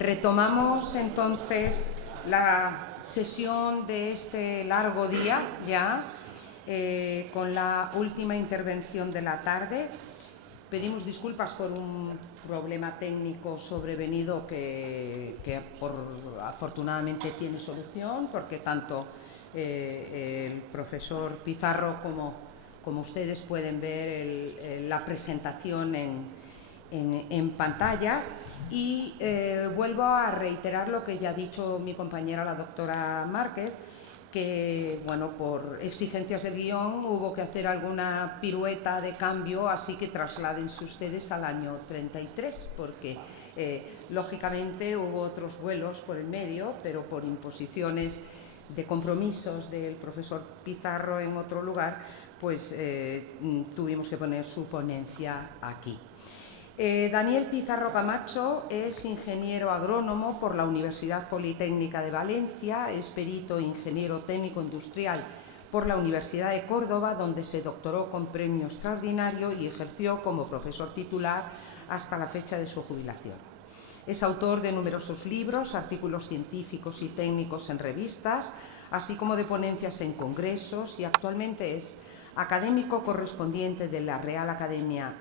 Retomamos entonces la sesión de este largo día ya, con la última intervención de la tarde. Pedimos disculpas por un problema técnico sobrevenido que afortunadamente tiene solución, porque tanto el profesor Pizarro como ustedes pueden ver la presentación en pantalla. Y vuelvo a reiterar lo que ya ha dicho mi compañera, la doctora Márquez, que bueno, por exigencias del guión hubo que hacer alguna pirueta de cambio, así que trasládense ustedes al año 33, porque lógicamente hubo otros vuelos por el medio, pero por imposiciones de compromisos del profesor Pizarro en otro lugar, pues tuvimos que poner su ponencia aquí. Daniel Pizarro Camacho es ingeniero agrónomo por la Universidad Politécnica de Valencia, es perito e ingeniero técnico industrial por la Universidad de Córdoba, donde se doctoró con premio extraordinario y ejerció como profesor titular hasta la fecha de su jubilación. Es autor de numerosos libros, artículos científicos y técnicos en revistas, así como de ponencias en congresos, y actualmente es académico correspondiente de la Real Academia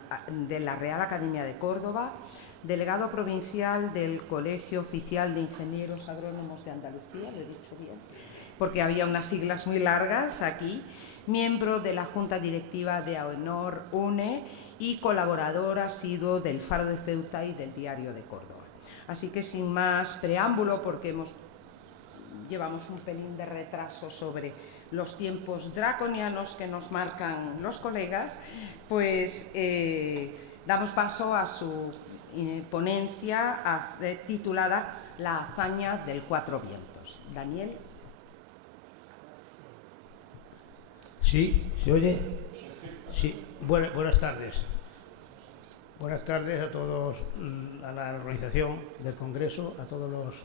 de Córdoba, delegado provincial del Colegio Oficial de Ingenieros Agrónomos de Andalucía, lo he dicho bien, porque había unas siglas muy largas aquí, miembro de la Junta Directiva de AENOR UNE y colaborador asiduo del Faro de Ceuta y del Diario de Córdoba. Así que sin más preámbulo, porque llevamos un pelín de retraso sobre los tiempos draconianos que nos marcan los colegas, pues damos paso a su ponencia titulada La hazaña del Cuatro Vientos. Daniel. ¿Sí? ¿Se oye? Sí. Buenas tardes. Buenas tardes a todos, a la organización del Congreso, a todos los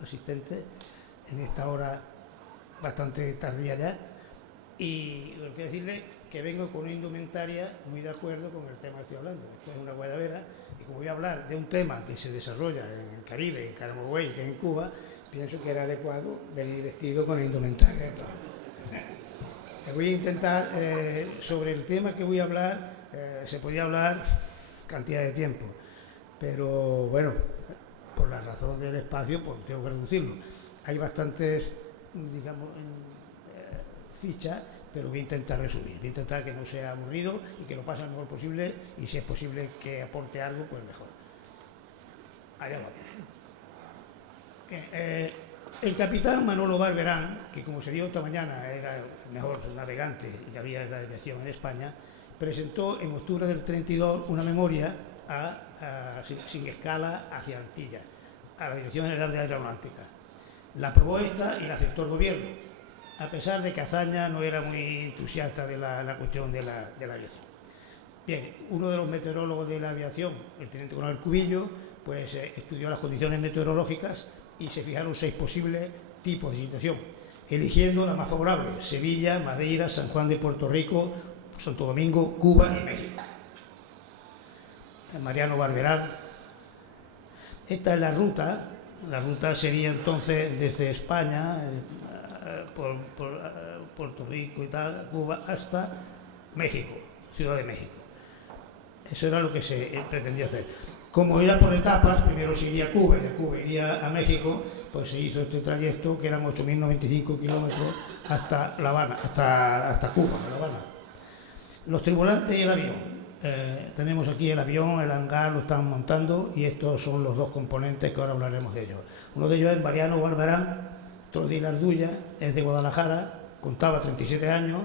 asistentes en esta hora bastante tardía ya, y lo que decirles que vengo con una indumentaria muy de acuerdo con el tema que estoy hablando. Esto es una guayabera, y como voy a hablar de un tema que se desarrolla en el Caribe, en Camagüey, que es en Cuba, pienso que era adecuado venir vestido con la indumentaria. Voy a intentar, sobre el tema que voy a hablar, se podía hablar cantidad de tiempo, pero bueno, por la razón del espacio, pues tengo que reducirlo. Hay bastantes, digamos, fichas, pero voy a intentar resumir, voy a intentar que no sea aburrido y que lo pase lo mejor posible, y si es posible que aporte algo, pues mejor. Allá vamos. El capitán Manolo Barberán, que como se dijo esta mañana era el mejor navegante que había en la aviación en España, presentó en octubre del 32 una memoria sin escala hacia Antillas, a la Dirección General de Aeronáutica. La aprobó esta y la aceptó el gobierno, a pesar de que Azaña no era muy entusiasta de la cuestión de la aviación. Bien, uno de los meteorólogos de la aviación, el teniente coronel Cubillo, pues estudió las condiciones meteorológicas y se fijaron 6 posibles tipos de situación, eligiendo la más favorable: Sevilla, Madeira, San Juan de Puerto Rico, Santo Domingo, Cuba y México. Mariano Barberán. Esta es la ruta. La ruta sería entonces desde España, por Puerto Rico y tal, Cuba, hasta México, Ciudad de México. Eso era lo que se pretendía hacer. Como era por etapas, primero se iría a Cuba y de Cuba iría a México, pues se hizo este trayecto, que eran 8.095 kilómetros hasta La Habana, hasta Cuba, La Habana. Los tripulantes y el avión. Tenemos aquí el avión, el hangar, lo están montando, y estos son los dos componentes que ahora hablaremos de ellos. Uno de ellos es Mariano Barberán, Tordi Lardulla, es de Guadalajara, contaba 37 años,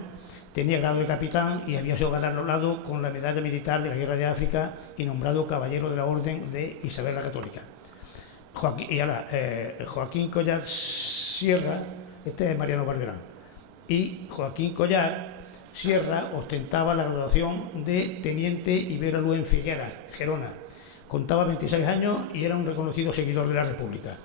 tenía grado de capitán y había sido galardonado con la medalla militar de la Guerra de África y nombrado caballero de la Orden de Isabel la Católica. Joaquín Collar Sierra, este es Mariano Barberán, y Joaquín Collar Sierra ostentaba la graduación de teniente Ibero en Figueras, Gerona. Contaba 26 años y era un reconocido seguidor de la República.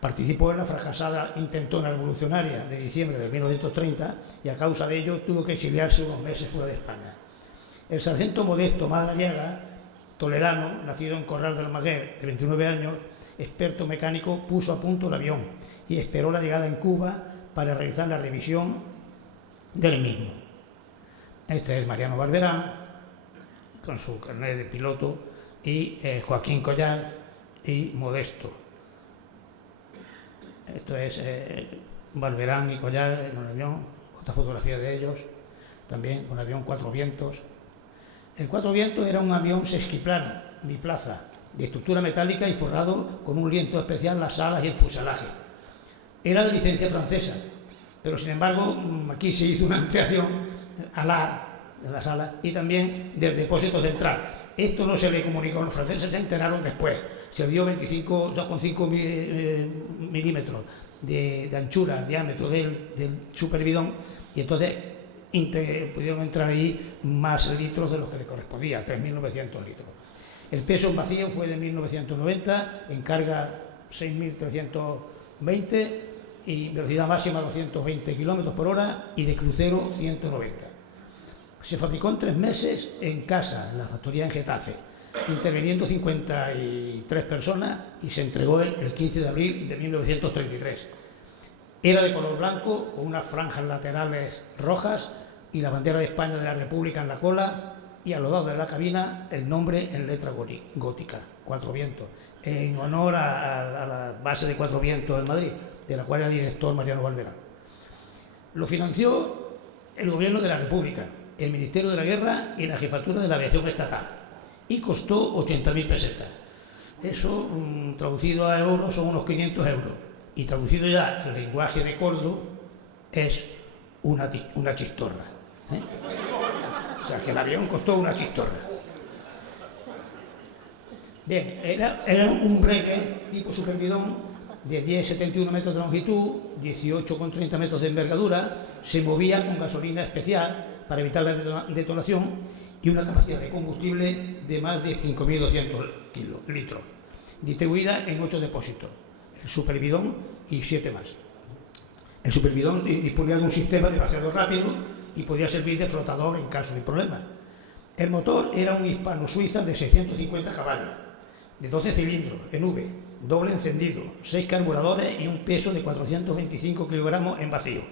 Participó en la fracasada intentona revolucionaria de diciembre de 1930 y a causa de ello tuvo que exiliarse unos meses fuera de España. El sargento Modesto Madariaga, toledano, nacido en Corral del Almaguer, de 29 años, experto mecánico, puso a punto el avión y esperó la llegada en Cuba para realizar la revisión del mismo. Este es Mariano Barberán, con su carnet de piloto, y Joaquín Collar y Modesto. Esto es Barberán y Collar en un avión, otra fotografía de ellos, también un avión Cuatro Vientos. El Cuatro Vientos era un avión sesquiplano, biplaza, de estructura metálica y forrado con un lienzo especial las alas y el fuselaje. Era de licencia francesa, pero sin embargo aquí se hizo una ampliación alar de las alas y también del depósito central. Esto no se le comunicó, los franceses se enteraron después. Se dio 2,5 milímetros de anchura, diámetro del superbidón, y entonces pudieron entrar ahí más litros de los que le correspondía, 3.900 litros. El peso en vacío fue de 1.990, en carga 6.320 y velocidad máxima 220 km por hora y de crucero 190. Se fabricó en 3 meses en casa, en la factoría en Getafe, interviniendo 53 personas, y se entregó el 15 de abril de 1933. Era de color blanco, con unas franjas laterales rojas y la bandera de España de la República en la cola, y a los lados de la cabina el nombre en letra gótica, Cuatro Vientos, en honor a la base de Cuatro Vientos en Madrid, de la cual era director Mariano Barberán. Lo financió el Gobierno de la República, el Ministerio de la Guerra y la Jefatura de la Aviación Estatal, y costó 80.000 pesetas. Eso, traducido a euros, son unos 500 euros, y traducido ya al lenguaje de Cordo, es una chistorra. O sea, que el avión costó una chistorra. Bien, era un Breguet tipo superbidón de 10,71 metros de longitud, 18,30 metros de envergadura, se movía con gasolina especial para evitar la detonación y una capacidad de combustible de más de 5.200 litros, distribuida en 8 depósitos, el superbidón y 7 más. El superbidón disponía de un sistema de vaciado rápido y podía servir de flotador en caso de problemas. El motor era un hispano-suiza de 650 caballos, de 12 cilindros en V, doble encendido, 6 carburadores y un peso de 425 kilogramos en vacío.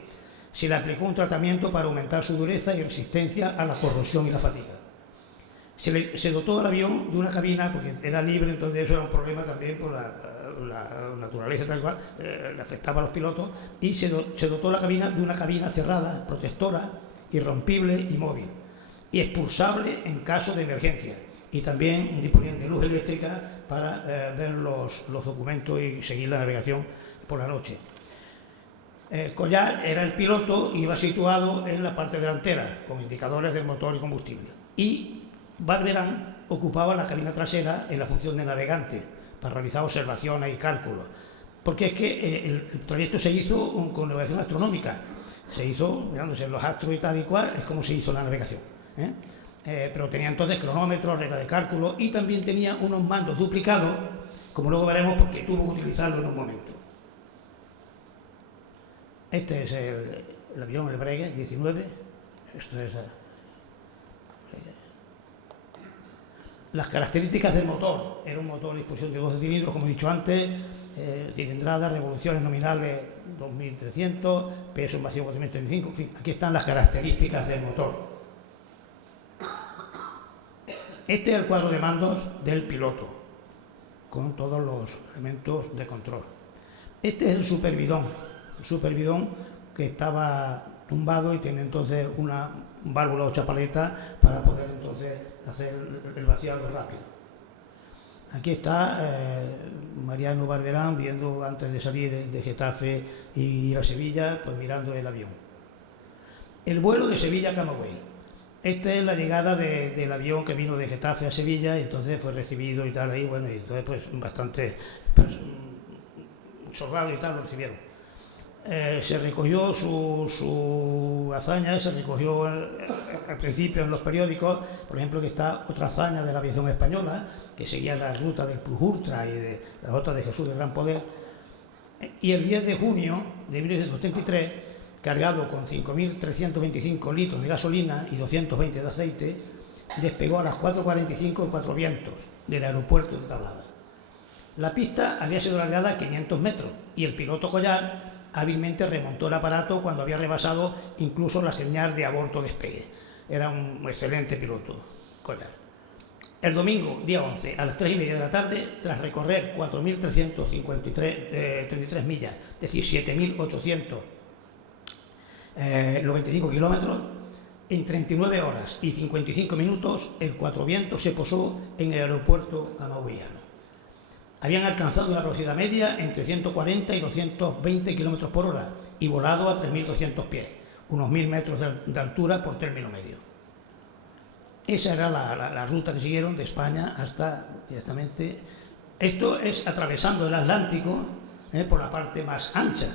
Se le aplicó un tratamiento para aumentar su dureza y resistencia a la corrosión y la fatiga. Se dotó al avión de una cabina, porque era libre, entonces eso era un problema también por la naturaleza tal cual, le afectaba a los pilotos, y se dotó la cabina de una cabina cerrada, protectora, irrompible y móvil, y expulsable en caso de emergencia, y también disponían de luz eléctrica para ver los documentos y seguir la navegación por la noche. Collar era el piloto y iba situado en la parte delantera, con indicadores del motor y combustible, y Barberán ocupaba la cabina trasera en la función de navegante para realizar observaciones y cálculos, porque es que el trayecto se hizo con navegación astronómica, se hizo mirándose los astros y tal y cual, es como se hizo la navegación, pero tenía entonces cronómetros, regla de cálculo, y también tenía unos mandos duplicados, como luego veremos, porque tuvo que utilizarlo en un momento. Este es el avión, el Breguet 19. Esto es las características del motor. Era un motor de disposición de 12 cilindros, como he dicho antes, cilindrada, revoluciones nominales 2.300, peso en vacío 4.035, en fin, aquí están las características del motor. Este es el cuadro de mandos del piloto, con todos los elementos de control. Este es el superbidón que estaba tumbado y tiene entonces una válvula o chapaleta para poder entonces hacer el vaciado rápido. Aquí está Mariano Barberán viendo, antes de salir de Getafe y ir a Sevilla, pues mirando el avión. El vuelo de Sevilla a Camagüey. Esta es la llegada del avión que vino de Getafe a Sevilla, y entonces fue recibido y tal ahí, bueno, y entonces pues bastante soldados y tal lo recibieron. Se recogió su hazaña, se recogió al principio en los periódicos, por ejemplo, que está otra hazaña de la aviación española, que seguía la ruta del Plus Ultra y de la ruta de Jesús del Gran Poder, y el 10 de junio de 1933, cargado con 5.325 litros de gasolina y 220 de aceite, despegó a las 4:45 en Cuatro Vientos del aeropuerto de Tablada. La pista había sido alargada 500 metros y el piloto Collar hábilmente remontó el aparato cuando había rebasado incluso la señal de aborto-despegue. Era un excelente piloto, Collar. El domingo, día 11, a las 3:30 de la tarde, tras recorrer 4.333 millas, es decir, 7.895 kilómetros, en 39 horas y 55 minutos, el Cuatro Vientos se posó en el aeropuerto camagüeyano. Habían alcanzado una velocidad media entre 140 y 220 kilómetros por hora y volado a 3.200 pies, unos 1.000 metros de altura por término medio. Esa era la ruta que siguieron de España hasta directamente. Esto es atravesando el Atlántico por la parte más ancha.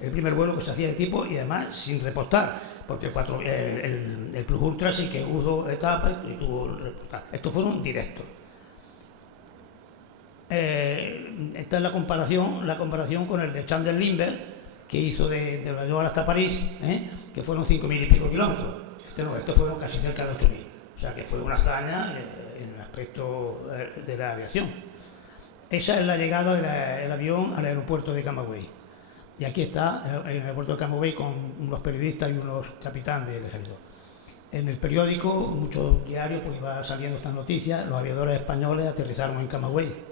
El primer vuelo que se hacía de tipo y además sin repostar, porque el Plus Ultra sí que hubo etapas y tuvo repostar. Estos fueron directos. Esta es la comparación con el de Chandler Lindbergh, que hizo de Nueva York hasta París, que fueron 5.000 y pico kilómetros. Estos fueron casi cerca de 8.000. O sea que fue una hazaña en el aspecto de la aviación. Esa es la llegada del avión al aeropuerto de Camagüey. Y aquí está el aeropuerto de Camagüey con unos periodistas y unos capitanes del ejército. En el periódico, muchos diarios, pues iba saliendo estas noticias, los aviadores españoles aterrizaron en Camagüey.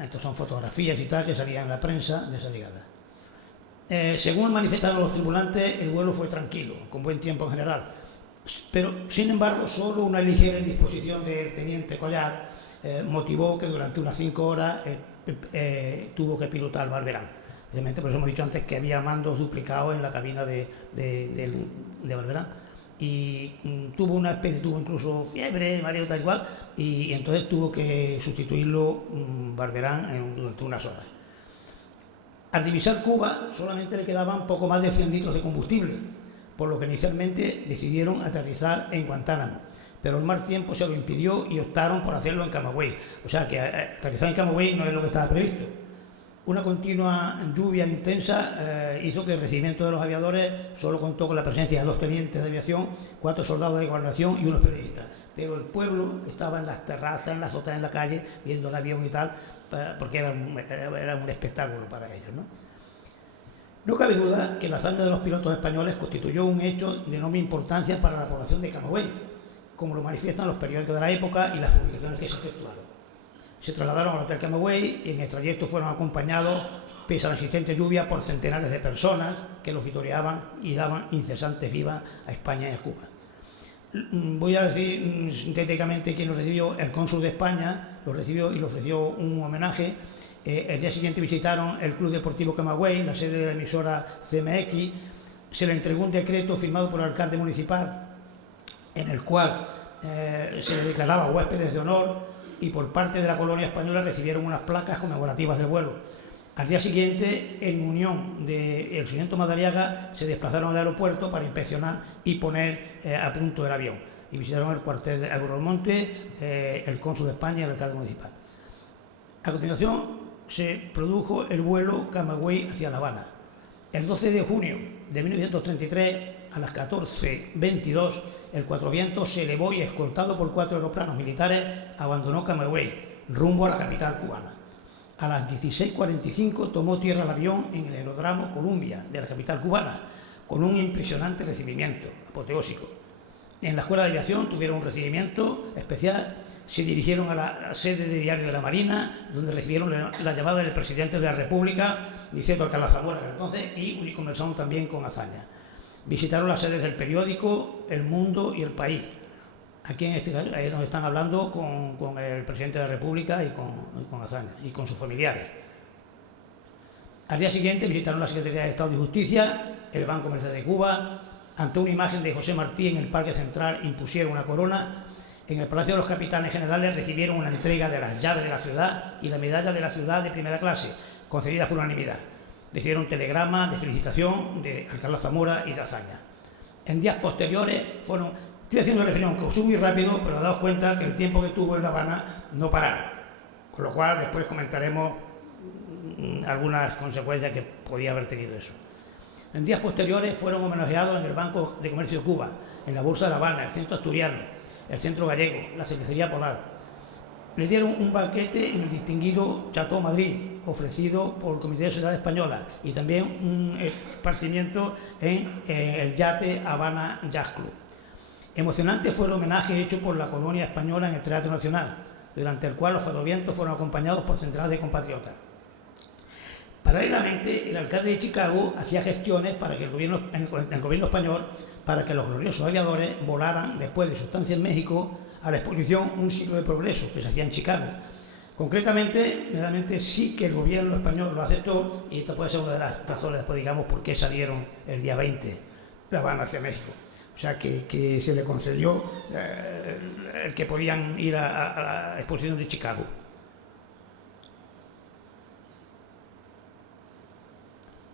Estas son fotografías y tal que salían en la prensa de esa llegada. Según manifestaron los tripulantes, el vuelo fue tranquilo, con buen tiempo en general. Pero, sin embargo, solo una ligera indisposición del teniente Collar motivó que durante unas 5 horas tuvo que pilotar Barberán. Obviamente, por eso hemos dicho antes que había mandos duplicados en la cabina de Barberán. Y tuvo incluso fiebre, mareo, tal igual, y entonces tuvo que sustituirlo Barberán durante unas horas. Al divisar Cuba, solamente le quedaban poco más de 100 litros de combustible, por lo que inicialmente decidieron aterrizar en Guantánamo, pero el mal tiempo se lo impidió y optaron por hacerlo en Camagüey. O sea que aterrizar en Camagüey no es lo que estaba previsto. Una continua lluvia intensa hizo que el recibimiento de los aviadores solo contó con la presencia de 2 tenientes de aviación, 4 soldados de guarnición y unos periodistas. Pero el pueblo estaba en las terrazas, en las azoteas, en la calle, viendo el avión y tal, porque era un espectáculo para ellos, ¿no? No cabe duda que la hazaña de los pilotos españoles constituyó un hecho de enorme importancia para la población de Camagüey, como lo manifiestan los periódicos de la época y las publicaciones que se efectuaron. Se trasladaron al Hotel Camagüey y en el trayecto fueron acompañados, pese a la insistente lluvia, por centenares de personas que los vitoreaban y daban incesantes vivas a España y a Cuba. Voy a decir sintéticamente quién lo recibió. El cónsul de España lo recibió y le ofreció un homenaje. El día siguiente visitaron el Club Deportivo Camagüey, la sede de la emisora CMX. Se le entregó un decreto firmado por el alcalde municipal en el cual se le declaraba huéspedes de honor, y por parte de la colonia española recibieron unas placas conmemorativas del vuelo. Al día siguiente, en unión del sargento Madariaga, se desplazaron al aeropuerto para inspeccionar y poner a punto el avión. Y visitaron el cuartel de Agromonte, el cónsul de España y el alcalde municipal. A continuación, se produjo el vuelo Camagüey hacia La Habana. El 12 de junio de 1933, a las 14:22, el Cuatro Vientos se elevó y, escoltado por 4 aeroplanos militares, abandonó Camagüey, rumbo a la capital cubana. A las 16:45 tomó tierra el avión en el aeródromo Columbia de la capital cubana, con un impresionante recibimiento, apoteósico. En la Escuela de Aviación tuvieron un recibimiento especial. Se dirigieron a la sede de Diario de la Marina, donde recibieron la llamada del presidente de la República, diciendo Alcalá Zamora, entonces, y conversaron también con Azaña. Visitaron las sedes del periódico El Mundo y El País. Aquí ahí nos están hablando con el presidente de la República y con Azaña y con sus familiares. Al día siguiente visitaron la Secretaría de Estado de Justicia, el Banco Comercial de Cuba. Ante una imagen de José Martí en el Parque Central impusieron una corona. En el Palacio de los Capitanes Generales recibieron una entrega de las llaves de la ciudad y la medalla de la ciudad de primera clase, concedida por unanimidad. Recibieron telegramas de felicitación de Alcalá Zamora y de Azaña. En días posteriores fueron... Estoy haciendo reflexión, que subí muy rápido, pero daos cuenta que el tiempo que tuvo en La Habana no pararon. Con lo cual después comentaremos algunas consecuencias que podía haber tenido eso. En días posteriores fueron homenajeados en el Banco de Comercio de Cuba, en la Bolsa de La Habana, el Centro Asturiano, el Centro Gallego, la Cervecería Polar. le dieron un banquete en el distinguido Chateau Madrid, ofrecido por el Comité de Sociedad Española, y también un esparcimiento en el yate Habana Jazz Club. Emocionante fue el homenaje hecho por la colonia española en el Teatro Nacional, durante el cual los Cuatro Vientos fueron acompañados por centenares de compatriotas. Paralelamente, el alcalde de Chicago hacía gestiones para que el gobierno español, para que los gloriosos aviadores volaran, después de su estancia en México, a la exposición Un siglo de progreso, que se hacía en Chicago. Concretamente, realmente sí que el gobierno español lo aceptó, y esto puede ser una de las razones, después digamos, por qué salieron el día 20 de Habana hacia México. O sea, que se le concedió el que podían ir a la exposición de Chicago.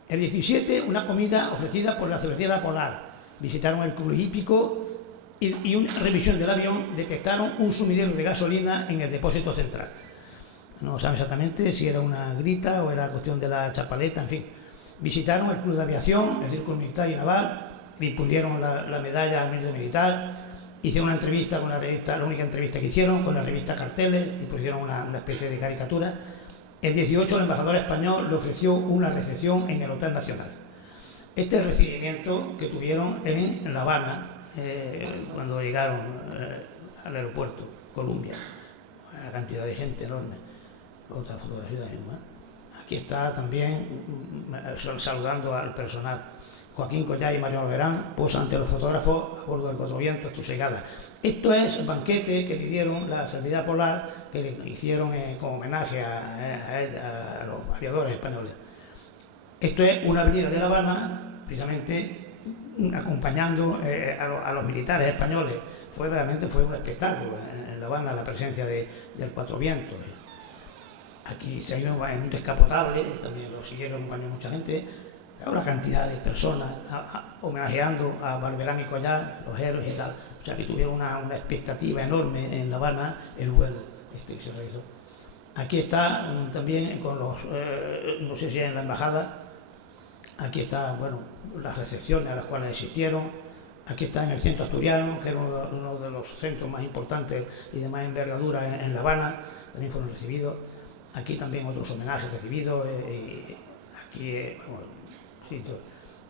El 17, una comida ofrecida por la cervecera Polar. Visitaron el club hípico y una revisión del avión detectaron un sumidero de gasolina en el depósito central. No saben exactamente si era una grita o era cuestión de la chapaleta, en fin. Visitaron el club de aviación, el Círculo Militar y Naval, dispusieron la medalla al mérito militar, hicieron una entrevista con la revista, la única entrevista que hicieron, con la revista Carteles, y pusieron una especie de caricatura. El 18, el embajador español le ofreció una recepción en el Hotel Nacional. Este recibimiento que tuvieron en La Habana, cuando llegaron al aeropuerto Columbia, una cantidad de gente enorme. Otra fotografía misma. Aquí está también saludando al personal. Joaquín Collá y Mario Alberán posan ante los fotógrafos a bordo del Cuatro Vientos, Tusegada. Esto es el banquete que le dieron la Salvedad Polar, que le hicieron como homenaje a los aviadores españoles. Esto es una avenida de La Habana, precisamente acompañando a los militares españoles. Realmente fue un espectáculo en La Habana la presencia del Cuatro Vientos. Aquí se ha ido en un descapotable, también lo siguieron acompañando mucha gente, una cantidad de personas homenajeando a Barberán y Collar, los héroes y tal. O sea que tuvieron una expectativa enorme en La Habana el vuelo que se realizó. Aquí está también con los, no sé si en la embajada, aquí está, bueno, las recepciones a las cuales asistieron. Aquí está en el centro asturiano, que era uno de los centros más importantes y de más envergadura en La Habana, también fueron recibidos. Aquí también otros homenajes recibidos. Aquí, bueno, sí,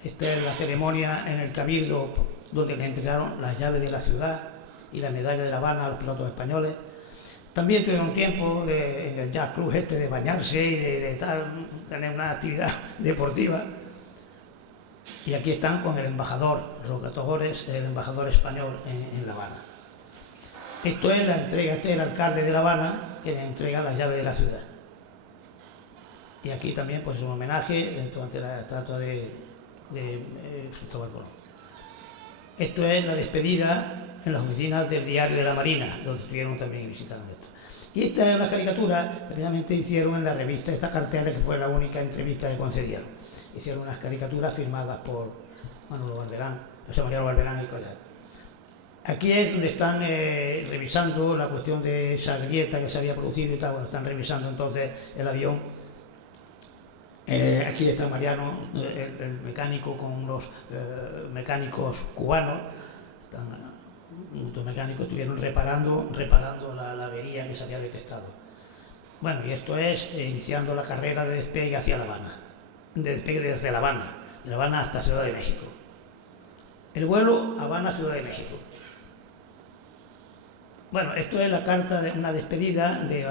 esta es la ceremonia en el Cabildo, donde les entregaron las llaves de la ciudad y la medalla de La Habana a los pilotos españoles. También tuvieron tiempo en el Jazz Club de bañarse y de tener una actividad deportiva. Y aquí están con el embajador Roca Togores, el embajador español en La Habana. Esto es la entrega, este es el alcalde de La Habana, que le entrega las llaves de la ciudad. Y aquí también pues un homenaje ante la estatua de Cristóbal Colón. Esto es la despedida en las oficinas del Diario de la Marina, donde estuvieron también visitando esto. Y esta es una caricatura que realmente hicieron en la revista esta Carteles, que fue la única entrevista que concedieron. Hicieron unas caricaturas firmadas por Manolo Barberán, José María Barberán y Collar. Aquí es donde están revisando la cuestión de esa grieta que se había producido y tal. Bueno, están revisando entonces el avión. Aquí está Mariano, el mecánico, con unos mecánicos cubanos. Muchos mecánicos estuvieron reparando la avería que se había detectado. Bueno, y esto es iniciando la carrera de despegue hacia La Habana. De despegue desde La Habana, de La Habana hasta Ciudad de México. El vuelo Habana-Ciudad de México. Bueno, esto es la carta de una despedida de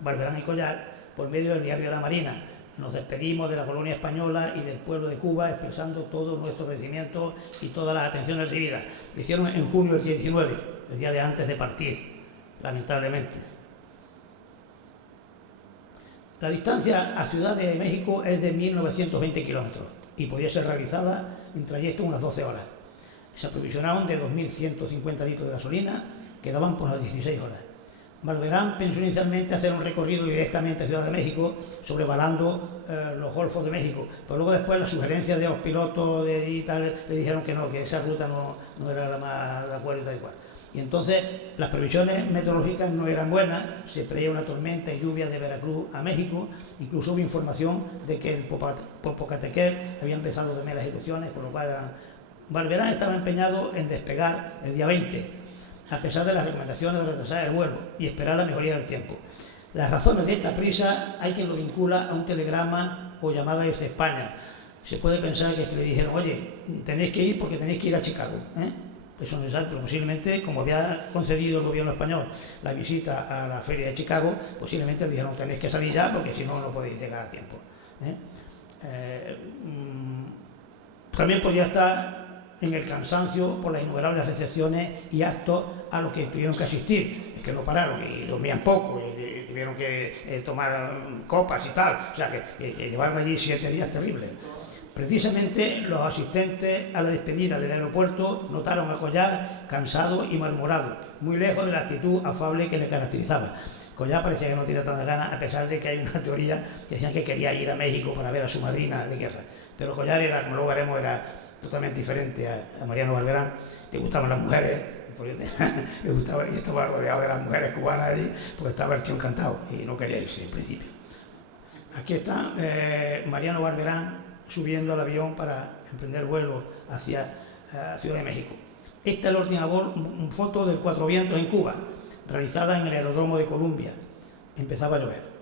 Barberán y Collar por medio del Diario de la Marina. Nos despedimos de la colonia española y del pueblo de Cuba, expresando todo nuestro agradecimiento y todas las atenciones recibidas. Lo hicieron en junio del 19, el día de antes de partir, lamentablemente. La distancia a Ciudad de México es de 1920 kilómetros y podía ser realizada en trayecto unas 12 horas. Se aprovisionaron de 2.150 litros de gasolina, que daban por las 16 horas. Barberán pensó inicialmente hacer un recorrido directamente a Ciudad de México, sobrevolando los golfos de México, pero luego después las sugerencias de los pilotos y tal le dijeron que no, que esa ruta no era la más de acuerdo y tal y cual. Y entonces las previsiones meteorológicas no eran buenas, se preveía una tormenta y lluvia de Veracruz a México, incluso hubo información de que el Popocatépetl había empezado también las erupciones, por lo cual Barberán estaba empeñado en despegar el día 20. a pesar de las recomendaciones de retrasar el vuelo y esperar la mejoría del tiempo. Las razones de esta prisa hay quien lo vincula a un telegrama o llamada desde España. Se puede pensar que es que le dijeron, oye, tenéis que ir porque tenéis que ir a Chicago, Eso no es exacto, pero posiblemente, como había concedido el gobierno español la visita a la feria de Chicago, posiblemente le dijeron, tenéis que salir ya porque si no, no podéis llegar a tiempo. También podía estar en el cansancio por las innumerables recepciones y actos a los que tuvieron que asistir. Es que no pararon y dormían poco, y tuvieron que tomar copas y tal. O sea, que llevaron allí 7 días terribles. Precisamente los asistentes a la despedida del aeropuerto notaron a Collard cansado y malhumorado, muy lejos de la actitud afable que le caracterizaba. Collard parecía que no tenía tantas ganas, a pesar de que hay una teoría que decían que quería ir a México para ver a su madrina de guerra. Pero Collard era, como luego veremos, era totalmente diferente a Mariano Barberán. Le gustaban las mujeres, le gustaba, y estaba rodeado de las mujeres cubanas allí, porque estaba el tío encantado y no quería irse en principio. Aquí está Mariano Barberán subiendo al avión para emprender vuelo hacia Ciudad de México. Esta es la última foto del Cuatro Vientos en Cuba, realizada en el aeródromo de Columbia. Empezaba a llover.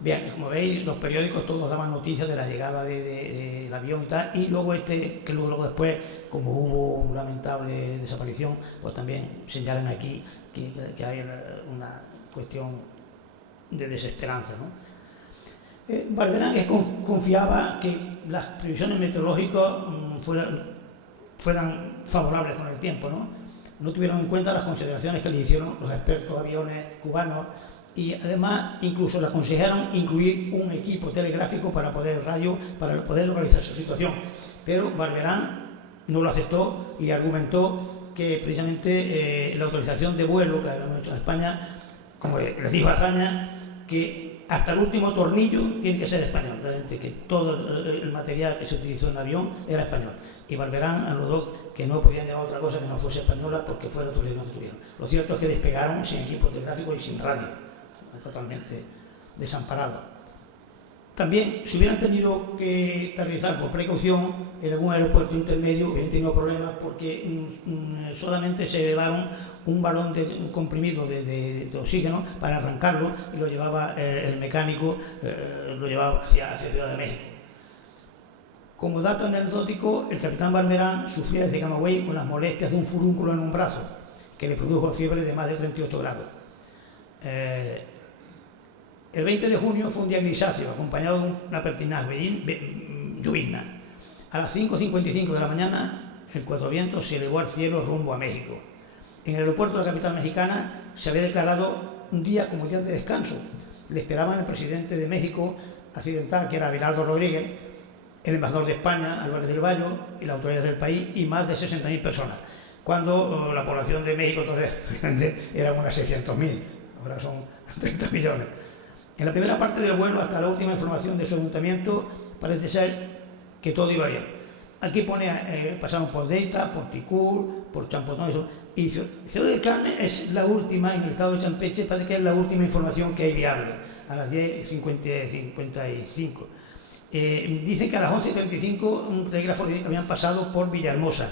Bien, como veis, los periódicos todos daban noticias de la llegada del avión y tal, y luego que luego después, como hubo una lamentable desaparición, pues también señalan aquí que hay una cuestión de desesperanza, ¿no? Barberán confiaba que las previsiones meteorológicas fueran favorables con el tiempo, ¿no? No tuvieron en cuenta las consideraciones que le hicieron los expertos aviones cubanos y además incluso le aconsejaron incluir un equipo telegráfico para poder localizar su situación. Pero Barberán no lo aceptó y argumentó que precisamente la autorización de vuelo que habíamos hecho en España, como les dijo Azaña, que hasta el último tornillo tiene que ser español, realmente, que todo el material que se utilizó en el avión era español. Y Barberán anudó que no podían llevar otra cosa que no fuese española porque fue la autorización que tuvieron. Lo cierto es que despegaron sin equipo telegráfico y sin radio, totalmente desamparados. También, si hubieran tenido que aterrizar por precaución en algún aeropuerto intermedio, hubieran tenido problemas porque solamente se llevaron un balón comprimido de oxígeno para arrancarlo y lo llevaba el mecánico, lo llevaba hacia Ciudad de México. Como dato anecdótico, el capitán Barberán sufría desde Camagüey con las molestias de un furúnculo en un brazo que le produjo fiebre de más de 38 grados. El 20 de junio fue un día grisáceo, acompañado de una pertinaz llovizna. A las 5:55 de la mañana, el Cuatro Vientos se elevó al cielo rumbo a México. En el aeropuerto de la capital mexicana se había declarado un día como día de descanso. Le esperaban el presidente de México accidental, que era Abelardo Rodríguez, el embajador de España, Álvarez del Valle, y las autoridades del país, y más de 60.000 personas, cuando la población de México entonces era unas 600.000, ahora son 30 millones. En la primera parte del vuelo, hasta la última información de su ayuntamiento, parece ser que todo iba bien. Aquí pone, pasamos por Deita, por Ticul, por Champotón, y Ciudad del Carmen es la última, en el estado de Campeche, parece que es la última información que hay viable, a las 10:55. Dicen que a las 11:35 un telégrafo le dice que habían pasado por Villahermosa,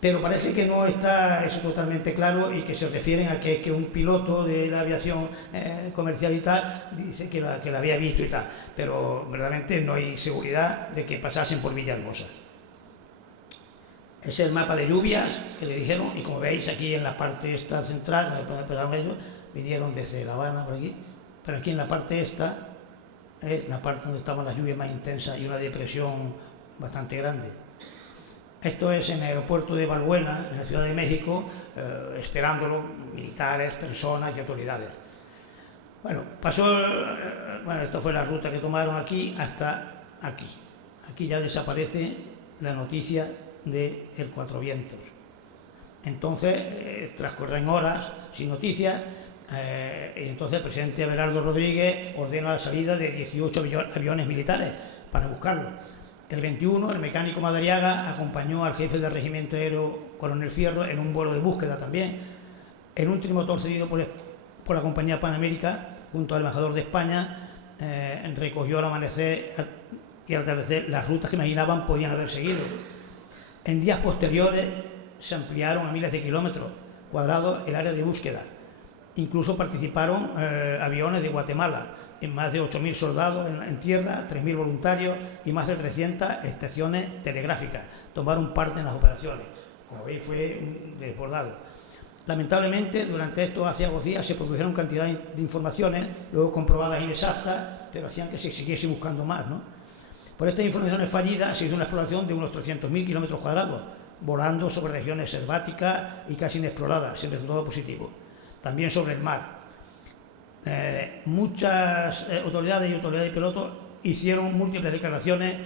pero parece que no está eso totalmente claro y que se refieren a que un piloto de la aviación comercial y tal dice que la había visto y tal, pero verdaderamente no hay seguridad de que pasasen por Villahermosa. Ese es el mapa de lluvias que le dijeron, y como veis aquí en la parte esta central, ellos vinieron desde La Habana por aquí, pero aquí en la parte esta es la parte donde estaban las lluvias más intensas y una depresión bastante grande. Esto es en el aeropuerto de Balbuena, en la Ciudad de México, esperándolo militares, personas y autoridades. Bueno, esta fue la ruta que tomaron aquí hasta aquí. Aquí ya desaparece la noticia del Cuatro Vientos. Entonces, transcurren horas sin noticias, y entonces el presidente Abelardo Rodríguez ordena la salida de 18 aviones militares para buscarlo. El 21, el mecánico Madariaga acompañó al jefe del regimiento aéreo, coronel Fierro, en un vuelo de búsqueda también. En un trimotor cedido por la compañía Panamérica, junto al embajador de España, recogió al amanecer y al atardecer las rutas que imaginaban podían haber seguido. En días posteriores se ampliaron a miles de kilómetros, cuadrados el área de búsqueda. Incluso participaron aviones de Guatemala, en más de 8.000 soldados en tierra, 3.000 voluntarios y más de 300 estaciones telegráficas tomaron parte en las operaciones. Como veis, fue desbordado. Lamentablemente, durante estos aciagos días se produjeron cantidad de informaciones, luego comprobadas inexactas, pero hacían que se siguiese buscando más, ¿no? Por estas informaciones fallidas se hizo una exploración de unos 300.000 kilómetros cuadrados, volando sobre regiones selváticas y casi inexploradas, sin resultado positivo. También sobre el mar. Muchas autoridades y pilotos hicieron múltiples declaraciones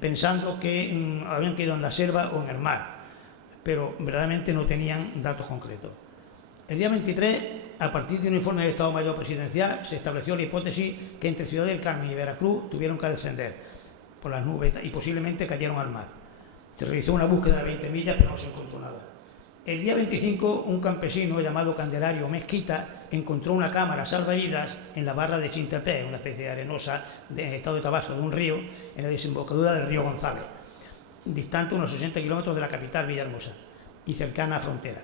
pensando que habían quedado en la selva o en el mar, pero verdaderamente no tenían datos concretos. El día 23, a partir de un informe del Estado Mayor Presidencial, se estableció la hipótesis que entre Ciudad del Carmen y Veracruz tuvieron que descender por las nubes y posiblemente cayeron al mar. Se realizó una búsqueda de 20 millas, pero no se encontró nada. El día 25, un campesino llamado Candelario Mezquita encontró una cámara salvavidas en la barra de Chintepé, una especie de arenosa en el estado de Tabasco, de un río, en la desembocadura del río González, distante unos 60 kilómetros de la capital Villahermosa y cercana a frontera.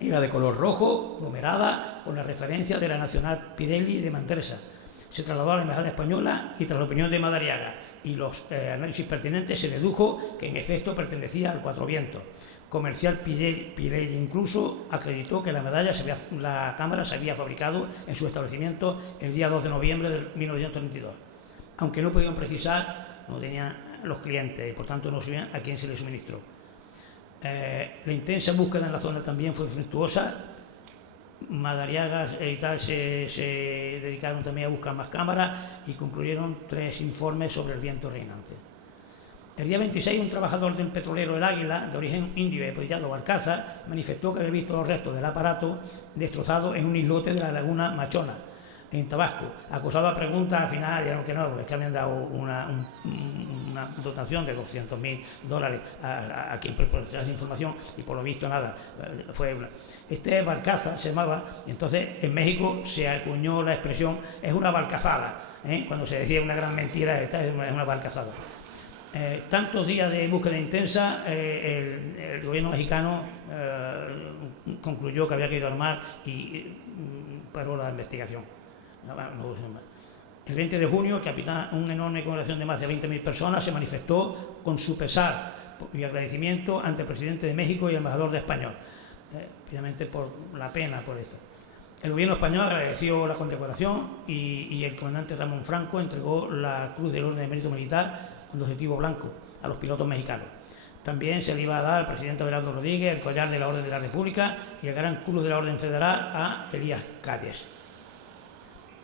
Era de color rojo, numerada, con la referencia de la Nacional Pirelli de Manresa. Se trasladó a la Embajada Española y, tras la opinión de Madariaga y los análisis pertinentes, se dedujo que en efecto pertenecía al Cuatro Vientos. Comercial Pirelli incluso acreditó que la cámara se había fabricado en su establecimiento el día 2 de noviembre de 1932. Aunque no pudieron precisar, no tenían los clientes y por tanto no sabían a quién se les suministró. La intensa búsqueda en la zona también fue fructuosa. Madariaga y tal se dedicaron también a buscar más cámaras y concluyeron 3 informes sobre el viento reinante. El día 26, un trabajador del petrolero El Águila, de origen indio y apellidado Barcaza, manifestó que había visto los restos del aparato destrozado en un islote de la laguna Machona, en Tabasco. Acosado a preguntas, al final dijeron que no, es que habían dado una dotación de $200.000 a quien proporcionara esa información y por lo visto nada. Este Barcaza se llamaba, entonces en México se acuñó la expresión, es una barcazada, cuando se decía una gran mentira, esta es una barcazada. Tantos días de búsqueda intensa, el gobierno mexicano concluyó que había caído al mar y paró la investigación. El 20 de junio, una enorme congregación de más de 20.000 personas se manifestó con su pesar y agradecimiento ante el presidente de México y el embajador de España, finalmente por la pena por esto. El gobierno español agradeció la condecoración y el comandante Ramón Franco entregó la Cruz del Orden de Mérito Militar con objetivo blanco a los pilotos mexicanos. También se le iba a dar al presidente Abelardo Rodríguez el collar de la Orden de la República y el Gran Cruz de la Orden Federal a Elías Calles.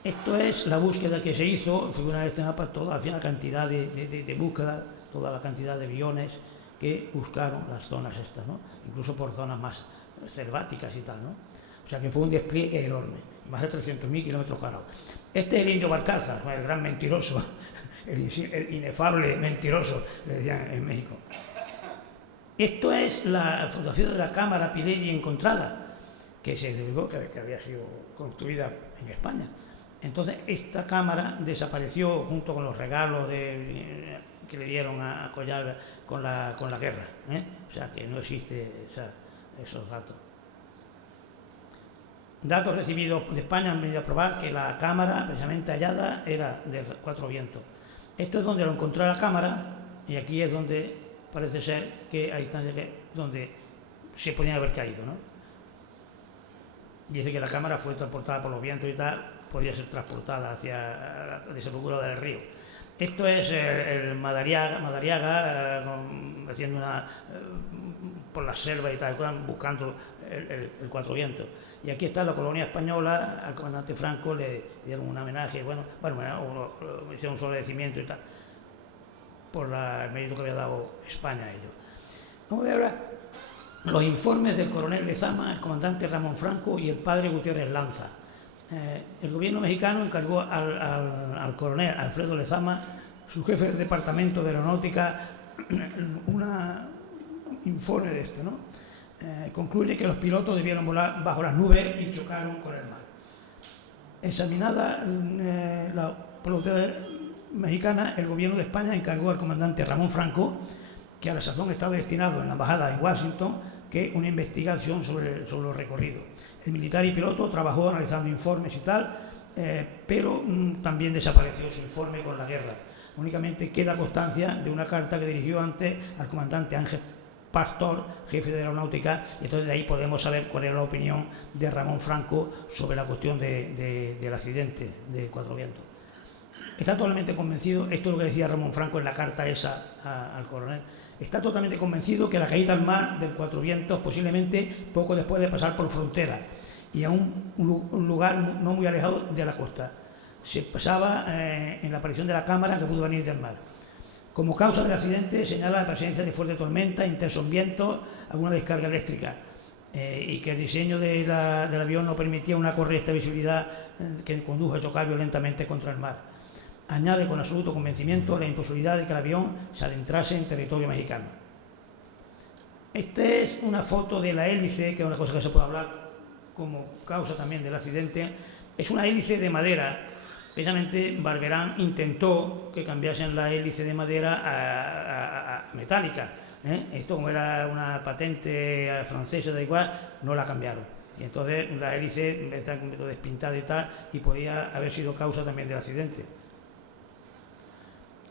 Esto es la búsqueda que se hizo, fue una etapa, toda la cantidad de búsqueda, toda la cantidad de aviones que buscaron las zonas estas, ¿no? Incluso por zonas más selváticas y tal, ¿no? O sea que fue un despliegue enorme, más de 300.000 kilómetros cuadrados. Este es el indio Barcaza, el gran mentiroso, el inefable mentiroso, le decían en México. Esto es la fotografía de la cámara Pirelli encontrada, que se divulgó que había sido construida en España. Entonces, esta cámara desapareció junto con los regalos que le dieron a Collar con la guerra, O sea, que no existe esos datos. Datos recibidos de España han venido a probar que la cámara, precisamente hallada, era de Cuatro Vientos. Esto es donde lo encontró la cámara y aquí es donde parece ser que hay donde se podía haber caído, ¿no? Dice que la cámara fue transportada por los vientos y tal, podía ser transportada hacia la desembocadura del río. Esto es el Madariaga haciendo por la selva y tal, buscando el Cuatro Vientos. Y aquí está la colonia española, al comandante Franco le dieron un homenaje, hicieron un agradecimiento y tal, por el mérito que había dado España a ellos. Vamos a ver ahora los informes del coronel Lezama, el comandante Ramón Franco y el padre Gutiérrez Lanza. El gobierno mexicano encargó al coronel Alfredo Lezama, su jefe del departamento de aeronáutica, un informe de este, ¿no? Concluye que los pilotos debieron volar bajo las nubes y chocaron con el mar. Examinada por la autoridad mexicana, el gobierno de España encargó al comandante Ramón Franco, que a la sazón estaba destinado en la embajada en Washington, que una investigación sobre los recorridos. El militar y piloto trabajó analizando informes y tal, pero también desapareció su informe con la guerra. Únicamente queda constancia de una carta que dirigió antes al comandante Ángel Pastor, jefe de aeronáutica, y entonces de ahí podemos saber cuál era la opinión de Ramón Franco sobre la cuestión del accidente de Cuatro Vientos. Está totalmente convencido, esto es lo que decía Ramón Franco en la carta esa al coronel, está totalmente convencido que la caída al mar del Cuatro Vientos posiblemente poco después de pasar por frontera y a un lugar no muy alejado de la costa. Se pasaba en la aparición de la cámara que pudo venir del mar. Como causa del accidente señala la presencia de fuerte tormenta, intensos vientos, alguna descarga eléctrica y que el diseño del avión no permitía una correcta visibilidad que condujo a chocar violentamente contra el mar. Añade con absoluto convencimiento la imposibilidad de que el avión se adentrase en territorio mexicano. Esta es una foto de la hélice, que es una cosa que se puede hablar como causa también del accidente. Es una hélice de madera. Precisamente Barberán intentó que cambiasen la hélice de madera a metálica. Esto, como era una patente francesa, da igual, no la cambiaron. Y entonces la hélice está un poquito despintada y tal, y podía haber sido causa también del accidente.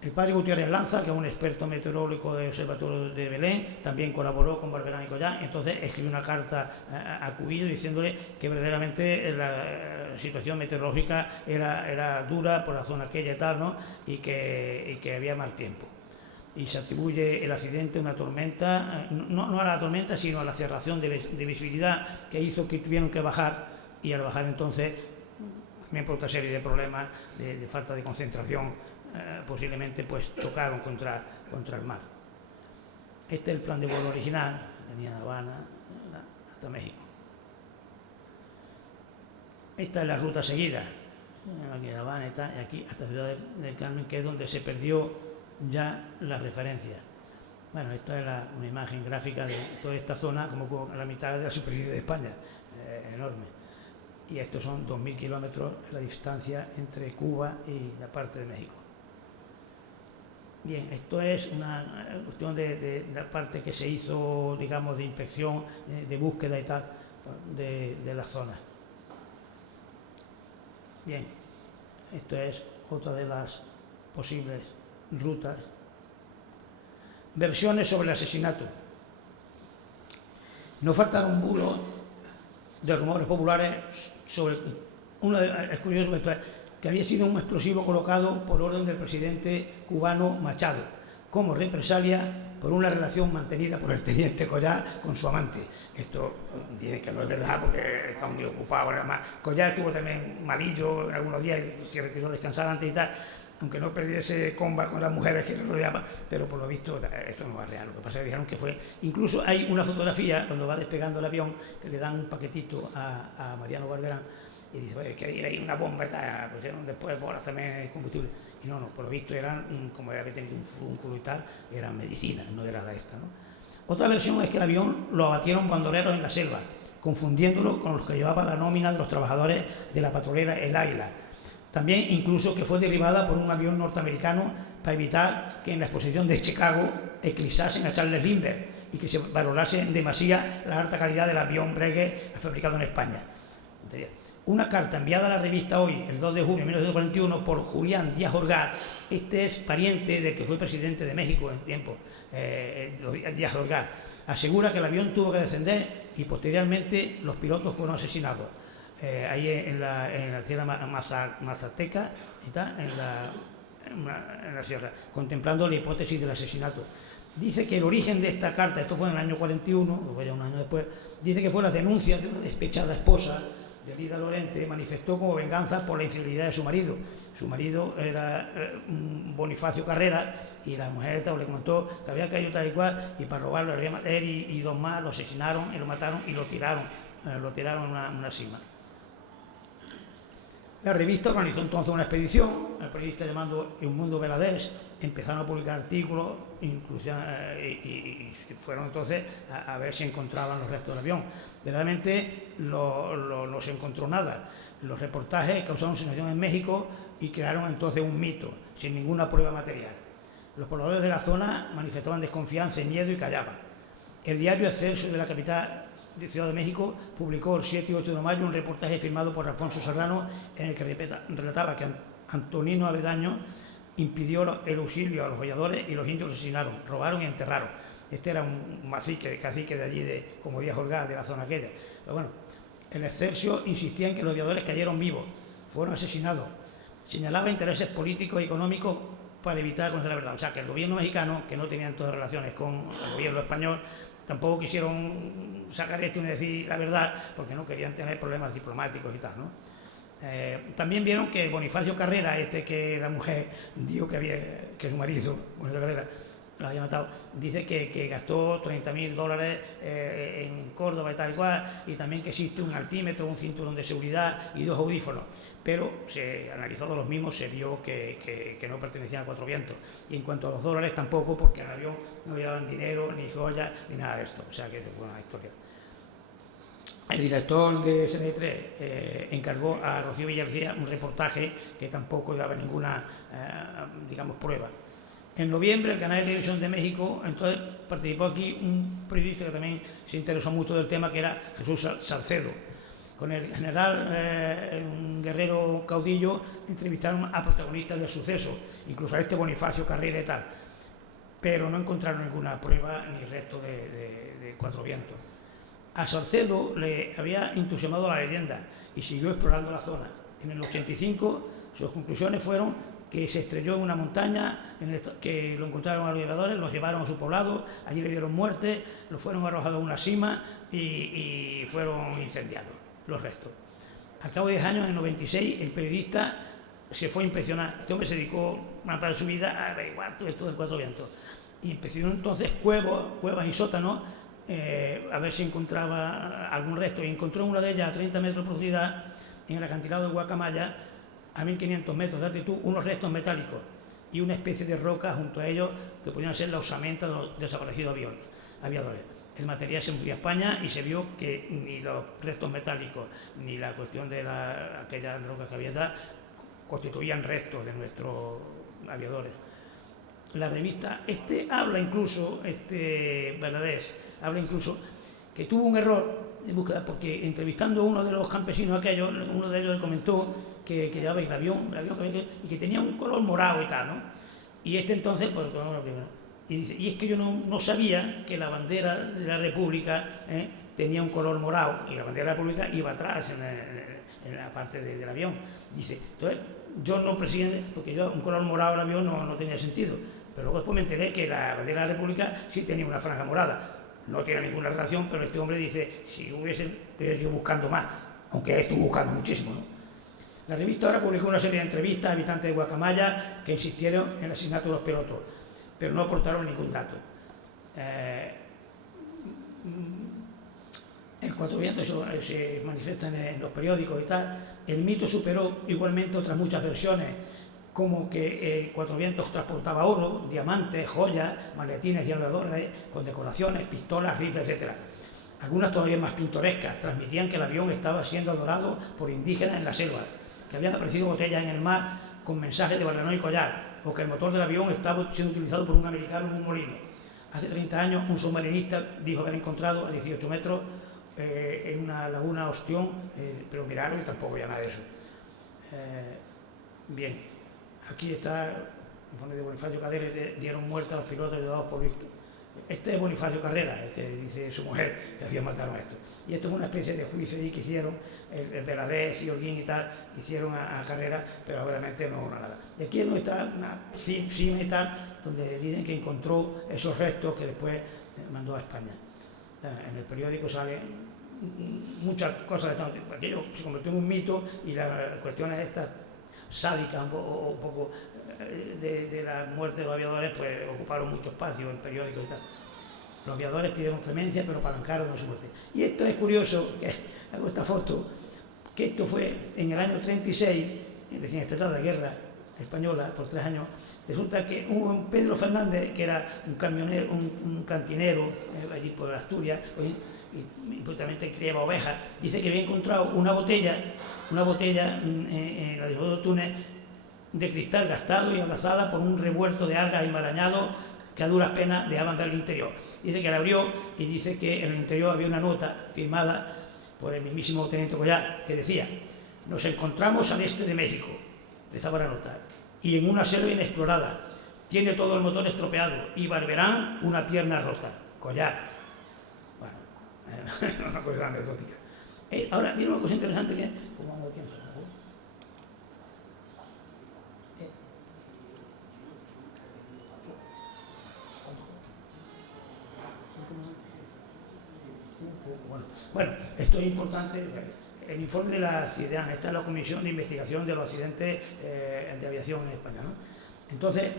El padre Gutiérrez Lanza, que es un experto meteorólogo del Observatorio de Belén, también colaboró con Barberán y Collard, entonces escribió una carta a Cubillo diciéndole que verdaderamente la situación meteorológica era dura por la zona aquella y tal, ¿no? y que había mal tiempo. Y se atribuye el accidente a una tormenta, no a la tormenta, sino a la cerración de visibilidad que hizo que tuvieron que bajar, y al bajar entonces, también por otra serie de problemas de falta de concentración, posiblemente pues chocaron contra el mar. Este es el plan de vuelo original, que tenía La Habana hasta México. Esta es la ruta seguida, aquí en La Habana y aquí hasta Ciudad del Carmen, que es donde se perdió ya la referencia. Bueno, esta es una imagen gráfica de toda esta zona, como la mitad de la superficie de España, enorme. Y estos son 2.000 kilómetros la distancia entre Cuba y la parte de México. Bien, esto es una cuestión de la parte que se hizo, digamos, de inspección, de búsqueda y tal, de la zona. Bien, esto es otra de las posibles rutas. Versiones sobre el asesinato. No faltaron bulos de rumores populares sobre es curioso esto, que había sido un explosivo colocado por orden del presidente cubano Machado, como represalia por una relación mantenida por el teniente Collard con su amante. Esto tiene que no es verdad porque está muy ocupado. Además, Collard estuvo también malillo en algunos días y se retiró a descansar antes y tal, aunque no perdiese comba con las mujeres que le rodeaban, pero por lo visto esto no es real. Lo que pasa es que dijeron que fue... Incluso hay una fotografía cuando va despegando el avión que le dan un paquetito a Mariano Barberán y dice, es que hay una bomba y tal, pusieron después bolas también combustible. Y no, por lo visto eran, como había tenido un fúnculo y tal, eran medicinas, no era la esta, ¿no? Otra versión es que el avión lo abatieron bandoleros en la selva, confundiéndolo con los que llevaban la nómina de los trabajadores de la petrolera El Águila. También incluso que fue derribada por un avión norteamericano para evitar que en la exposición de Chicago eclipsasen a Charles Lindbergh y que se valorase en demasía la alta calidad del avión Breguet fabricado en España. Una carta enviada a la revista Hoy, el 2 de junio de 1941, por Julián Díaz Orgaz, este es pariente del que fue presidente de México en tiempo, Díaz Orgaz, asegura que el avión tuvo que descender y posteriormente los pilotos fueron asesinados. Ahí en la tierra mazateca, está, en la sierra, contemplando la hipótesis del asesinato. Dice que el origen de esta carta, esto fue en el año 41, luego ya un año después, dice que fue la denuncia de una despechada esposa de Lida Lorente, manifestó como venganza por la infidelidad de su marido. Su marido era Bonifacio Carrera y la mujer esta le comentó que había caído tal y cual y para robarlo, él y dos más lo asesinaron y lo mataron y lo tiraron en una cima. La revista organizó entonces una expedición, el periodista llamado Eumundo Valadez, empezaron a publicar artículos y fueron entonces a ver si encontraban los restos del avión. Verdaderamente no se encontró nada. Los reportajes causaron sensación en México y crearon entonces un mito, sin ninguna prueba material. Los pobladores de la zona manifestaban desconfianza y miedo y callaban. El diario Excelsior de la capital de Ciudad de México publicó el 7 y 8 de mayo un reportaje firmado por Alfonso Serrano en el que relataba que Antonino Avedaño impidió el auxilio a los valladores y los indios los asesinaron, robaron y enterraron. Este era un cacique de allí, como Díaz Orgaz, de la zona aquella. Pero bueno, el Excelsior insistía en que los valladores cayeron vivos, fueron asesinados. Señalaba intereses políticos y económicos para evitar conocer la verdad. O sea, que el gobierno mexicano, que no tenían todas relaciones con el gobierno español, tampoco quisieron sacar esto y decir la verdad, porque no querían tener problemas diplomáticos y tal, ¿no? También vieron que Bonifacio Carrera, que la mujer dijo que su marido, Bonifacio Carrera, lo había matado, dice que gastó $30.000 en Córdoba y tal y cual, y también que existe un altímetro, un cinturón de seguridad y 2 audífonos, pero se analizado los mismos, se vio que no pertenecían a Cuatro Vientos. Y en cuanto a los dólares tampoco, porque en el avión no llevaban dinero, ni joyas, ni nada de esto. O sea que es buena historia. El director de SN3 encargó a Rocío Villarcía un reportaje que tampoco daba ninguna, prueba. En noviembre, el Canal de Televisión de México, entonces participó aquí un periodista que también se interesó mucho del tema, que era Jesús Salcedo. Con el general, un guerrero caudillo, entrevistaron a protagonistas del suceso, incluso a Bonifacio Carrera y tal, pero no encontraron ninguna prueba ni resto de Cuatro Vientos. A Salcedo le había entusiasmado la leyenda y siguió explorando la zona. En el 85 sus conclusiones fueron que se estrelló en una montaña, que lo encontraron a los llevadores, los llevaron a su poblado, allí le dieron muerte, los fueron arrojados a una cima y fueron incendiados los restos. Al cabo de 10 años, en el 96, el periodista se fue a inspeccionar. Este hombre se dedicó una parte de su vida a averiguar todo esto del Cuatro Vientos. Y inspeccionó entonces cuevas y sótanos, a ver si encontraba algún resto, y encontró una de ellas a 30 metros de profundidad, en el acantilado de Guacamaya, a 1500 metros de altitud, unos restos metálicos y una especie de roca junto a ellos que podían ser la osamenta de los desaparecidos aviadores. El material se envió a España y se vio que ni los restos metálicos ni la cuestión de aquellas rocas que había constituían restos de nuestros aviadores. La revista habla incluso que tuvo un error de búsqueda, porque entrevistando a uno de los campesinos aquellos, uno de ellos le comentó que ya veis el avión y que tenía un color morado y tal, ¿no? Y entonces, pues, y dice, y es que yo no sabía que la bandera de la República tenía un color morado, y la bandera de la República iba atrás en la parte del avión. Dice, entonces, yo no, presidente, porque yo un color morado en el avión no tenía sentido, pero luego después me enteré que la bandera de la República sí tenía una franja morada. No tiene ninguna relación, pero este hombre dice, si hubiese ido buscando más, aunque estuvo buscando muchísimo, ¿no? La revista ahora publicó una serie de entrevistas a habitantes de Guacamaya que insistieron en el asesinato de los pilotos, pero no aportaron ningún dato. El Cuatro Vientos se manifiesta en los periódicos y tal. El mito superó igualmente otras muchas versiones, como que Cuatro Vientos transportaba oro, diamantes, joyas, maletines llenos de dólares, con decoraciones, pistolas, rifles, etc. Algunas todavía más pintorescas transmitían que el avión estaba siendo adorado por indígenas en la selva, que habían aparecido botellas en el mar con mensajes de Balanó y Collar, o que el motor del avión estaba siendo utilizado por un americano en un molino. Hace 30 años un submarinista dijo haber encontrado a 18 metros en una laguna Ostión, pero miraron y tampoco había nada de eso. Bien, aquí está el informe de Bonifacio Carrera, dieron muerte a los pilotos ayudados por Luis. Este es Bonifacio Carrera, el que dice su mujer que había matado a esto. Y esto es una especie de juicio que hicieron, el Veladés y Holguín y tal, hicieron a Carrera, pero obviamente no nada. Y aquí es donde está una cima y tal, donde dicen que encontró esos restos que después mandó a España. En el periódico salen muchas cosas de tanto. Aquello se convirtió en un mito, y las cuestiones estas sádicas un poco de la muerte de los aviadores, pues ocuparon mucho espacio en periódicos y tal. Los aviadores pidieron clemencia, pero palancaron su muerte. Y esto es curioso, que hago esta foto, que esto fue en el año 36, recién estalada la guerra española por 3 años. Resulta que un Pedro Fernández, que era un camionero, un cantinero allí por Asturias, y justamente criaba ovejas, dice que había encontrado una botella en la de Túnez, de cristal gastado y abrazada por un revuelto de algas enmarañado que a duras penas dejaban ver el interior. Dice que la abrió y dice que en el interior había una nota firmada por el mismísimo teniente Collar que decía: nos encontramos al este de México, rezaba la nota, y en una selva inexplorada, tiene todo el motor estropeado y Barberán una pierna rota. Collar. Bueno, una cosa anecdótica. Ahora viene una cosa interesante que... ¿Cómo vamos de tiempo? Bueno, esto es importante. El informe de la CIDEAN, esta es la Comisión de Investigación de los Accidentes de Aviación en España, ¿no? Entonces,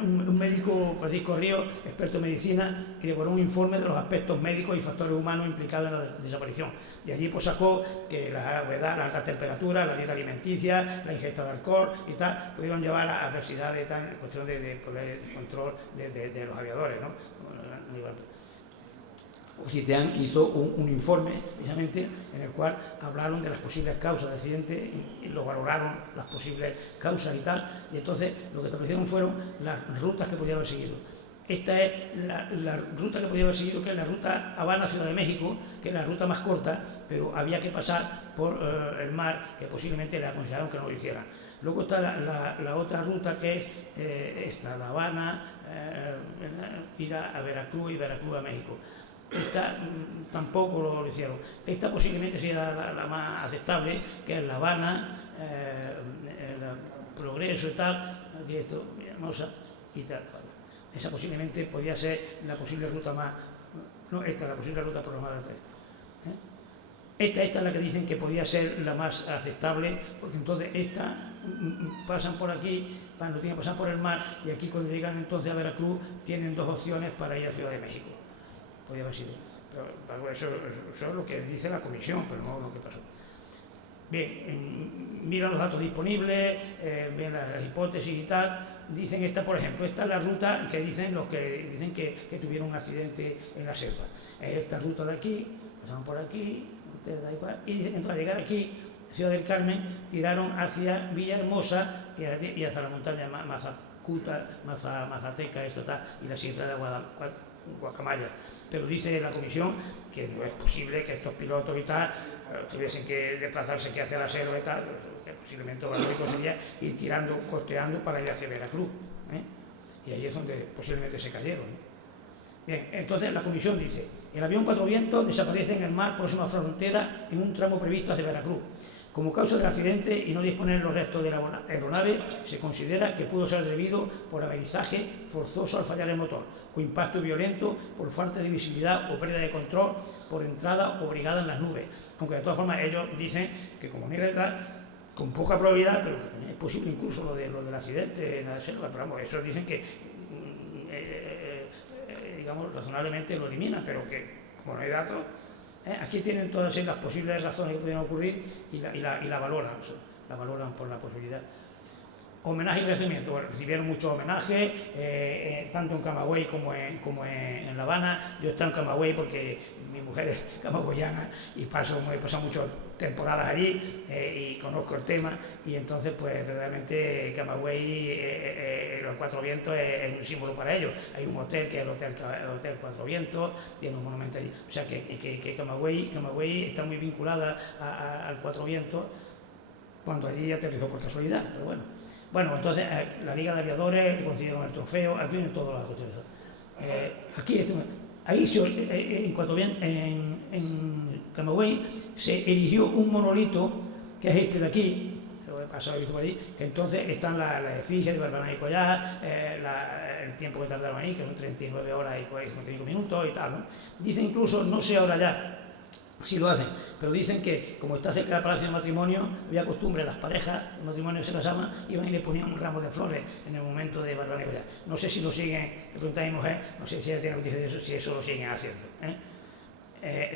un médico, Francisco Ríos, experto en medicina, elaboró un informe de los aspectos médicos y factores humanos implicados en la desaparición. Y allí pues sacó que la humedad, la alta temperatura, la dieta alimenticia, la ingesta de alcohol y tal, pudieron llevar a adversidades en cuestión de poder control de los aviadores, ¿no? CITEAN hizo un informe precisamente en el cual hablaron de las posibles causas del accidente y lo valoraron, las posibles causas y tal, y entonces lo que establecieron fueron las rutas que podía haber seguido. Esta es la ruta que podía haber seguido, que es la ruta Habana-Ciudad de México, que es la ruta más corta, pero había que pasar por el mar, que posiblemente le aconsejaron que no lo hicieran. Luego está la otra ruta, que es esta, La Habana, ir a Veracruz y Veracruz a México. Esta tampoco lo hicieron. Esta posiblemente sea la más aceptable, que es La Habana, Progreso y tal, aquí esto, Hermosa y tal. Esa posiblemente podía ser la posible ruta más... No, esta, la posible ruta programada. Esta es la que dicen que podía ser la más aceptable, porque entonces pasan por aquí, no tienen que pasar por el mar, y aquí cuando llegan entonces a Veracruz tienen dos opciones para ir a Ciudad de México. Podía haber sido. Pero eso es lo que dice la comisión, pero no lo que pasó. Bien, miran los datos disponibles, ven las hipótesis y tal. Dicen esta, por ejemplo, esta es la ruta que dicen los que dicen que tuvieron un accidente en la selva. Esta ruta de aquí, pasaron por aquí, y dicen que entonces al llegar aquí, Ciudad del Carmen, tiraron hacia Villahermosa y hacia la montaña Mazateca, y la sierra de Guacamaya. Pero dice la comisión que no es posible que estos pilotos y tal tuviesen que desplazarse aquí hacia la selva y tal, que posiblemente lo lógico sería ir tirando, costeando para ir hacia Veracruz, y ahí es donde posiblemente se cayeron. Bien, entonces la comisión dice: el avión Cuatro Vientos desaparece en el mar próximo a frontera en un tramo previsto hacia Veracruz. Como causa del accidente y no disponer los restos de la aeronave, se considera que pudo ser debido por averizaje forzoso al fallar el motor, o impacto violento por falta de visibilidad o pérdida de control por entrada o brigada en las nubes. Aunque de todas formas ellos dicen que como negra con poca probabilidad, pero que también es posible incluso lo del accidente en la selva, pero vamos, ellos dicen que digamos razonablemente lo eliminan, pero que como no hay datos, aquí tienen todas las posibles razones que pueden ocurrir y la valoran, por la posibilidad. Homenaje y recibimiento. Bueno, recibieron muchos homenajes, tanto en Camagüey como en La Habana. Yo he estado en Camagüey porque mi mujer es camagüeyana y he pasado muchas temporadas allí y conozco el tema, y entonces pues realmente Camagüey, los Cuatro Vientos es un símbolo para ellos. Hay un hotel que es el Hotel Cuatro Vientos, tiene un monumento allí. O sea que Camagüey está muy vinculada al Cuatro Vientos, cuando allí aterrizó por casualidad, pero bueno. Bueno, entonces la Liga de Aviadores consiguieron el trofeo, aquí vienen todas las cuestiones. En Camagüey se erigió un monolito, que es este de aquí, lo he pasado visto por allí, que entonces están la efigie de Barberán y Collar, el tiempo que tardaron ahí, que son 39 horas y 45 minutos y tal, ¿no? Dicen incluso, no sé ahora ya si lo hacen, pero dicen que como está cerca del Palacio de Matrimonio, había costumbre, las parejas de matrimonio que se casaban, iban y le ponían un ramo de flores en el momento de Barberán y Collar. No sé si lo siguen, le pregunté a mi mujer, no sé si ella tiene noticias de eso, si eso lo siguen haciendo.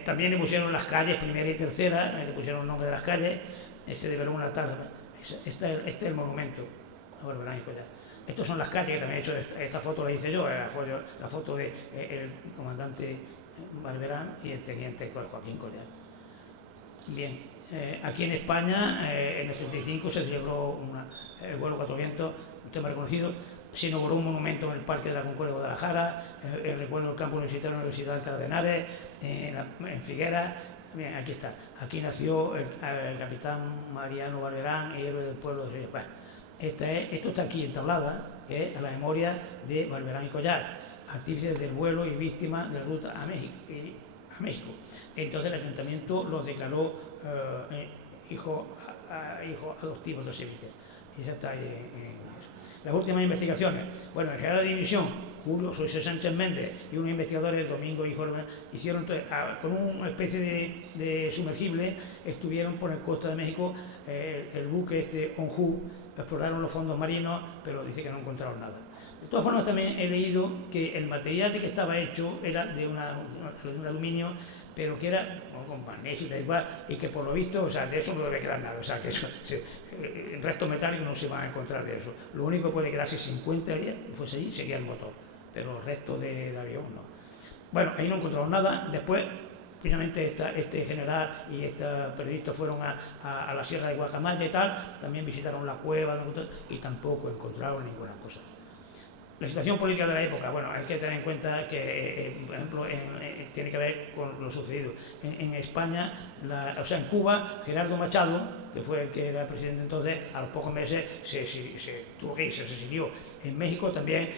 También le pusieron las calles, primera y tercera, le pusieron el nombre de las calles, se develó una tarde. Este es el monumento a Barberán y Collar. Estas son las calles que también he hecho, esta foto la hice yo, la foto del comandante Barberán y el teniente Joaquín Collar. Bien, aquí en España en el 75 se celebró el vuelo Cuatro Vientos, un tema reconocido. se inauguró un monumento en el Parque de la Concordia de Guadalajara, recuerdo el campo universitario de la Universidad de Cardenares, en Figueras. Bien, aquí está. Aquí nació el capitán Mariano Barberán, héroe del pueblo de Sevilla. Bueno, esto está aquí en Tablada, que es a la memoria de Barberán y Collar, artífices del vuelo y víctimas de la ruta a México. Entonces el ayuntamiento los declaró hijos adoptivos de Sevilla. Y ya está ahí. Las últimas investigaciones. Bueno, el general de división, Julio José Sánchez Méndez, y unos investigadores, Domingo y Jorge, hicieron entonces, con una especie de sumergible, estuvieron por el costa de México, el buque Onju, exploraron los fondos marinos, pero dice que no encontraron nada. De todas formas, también he leído que el material de que estaba hecho era de un aluminio, pero que era con magnesio y que por lo visto, o sea, de eso no debe quedar nada, o sea, que eso, el resto metálico no se va a encontrar de eso. Lo único que puede quedarse si 50 días, fuese allí, sería el motor, pero el resto del avión no. Bueno, ahí no encontraron nada. Después, finalmente, este general y este periodista fueron a la Sierra de Guacamaya y tal, también visitaron la cueva y tampoco encontraron ninguna cosa. La situación política de la época, bueno, hay que tener en cuenta que, por ejemplo, tiene que ver con lo sucedido. En España, o sea, en Cuba, Gerardo Machado, que fue el que era presidente entonces, a los pocos meses se tuvo que ir, se exilió. En México también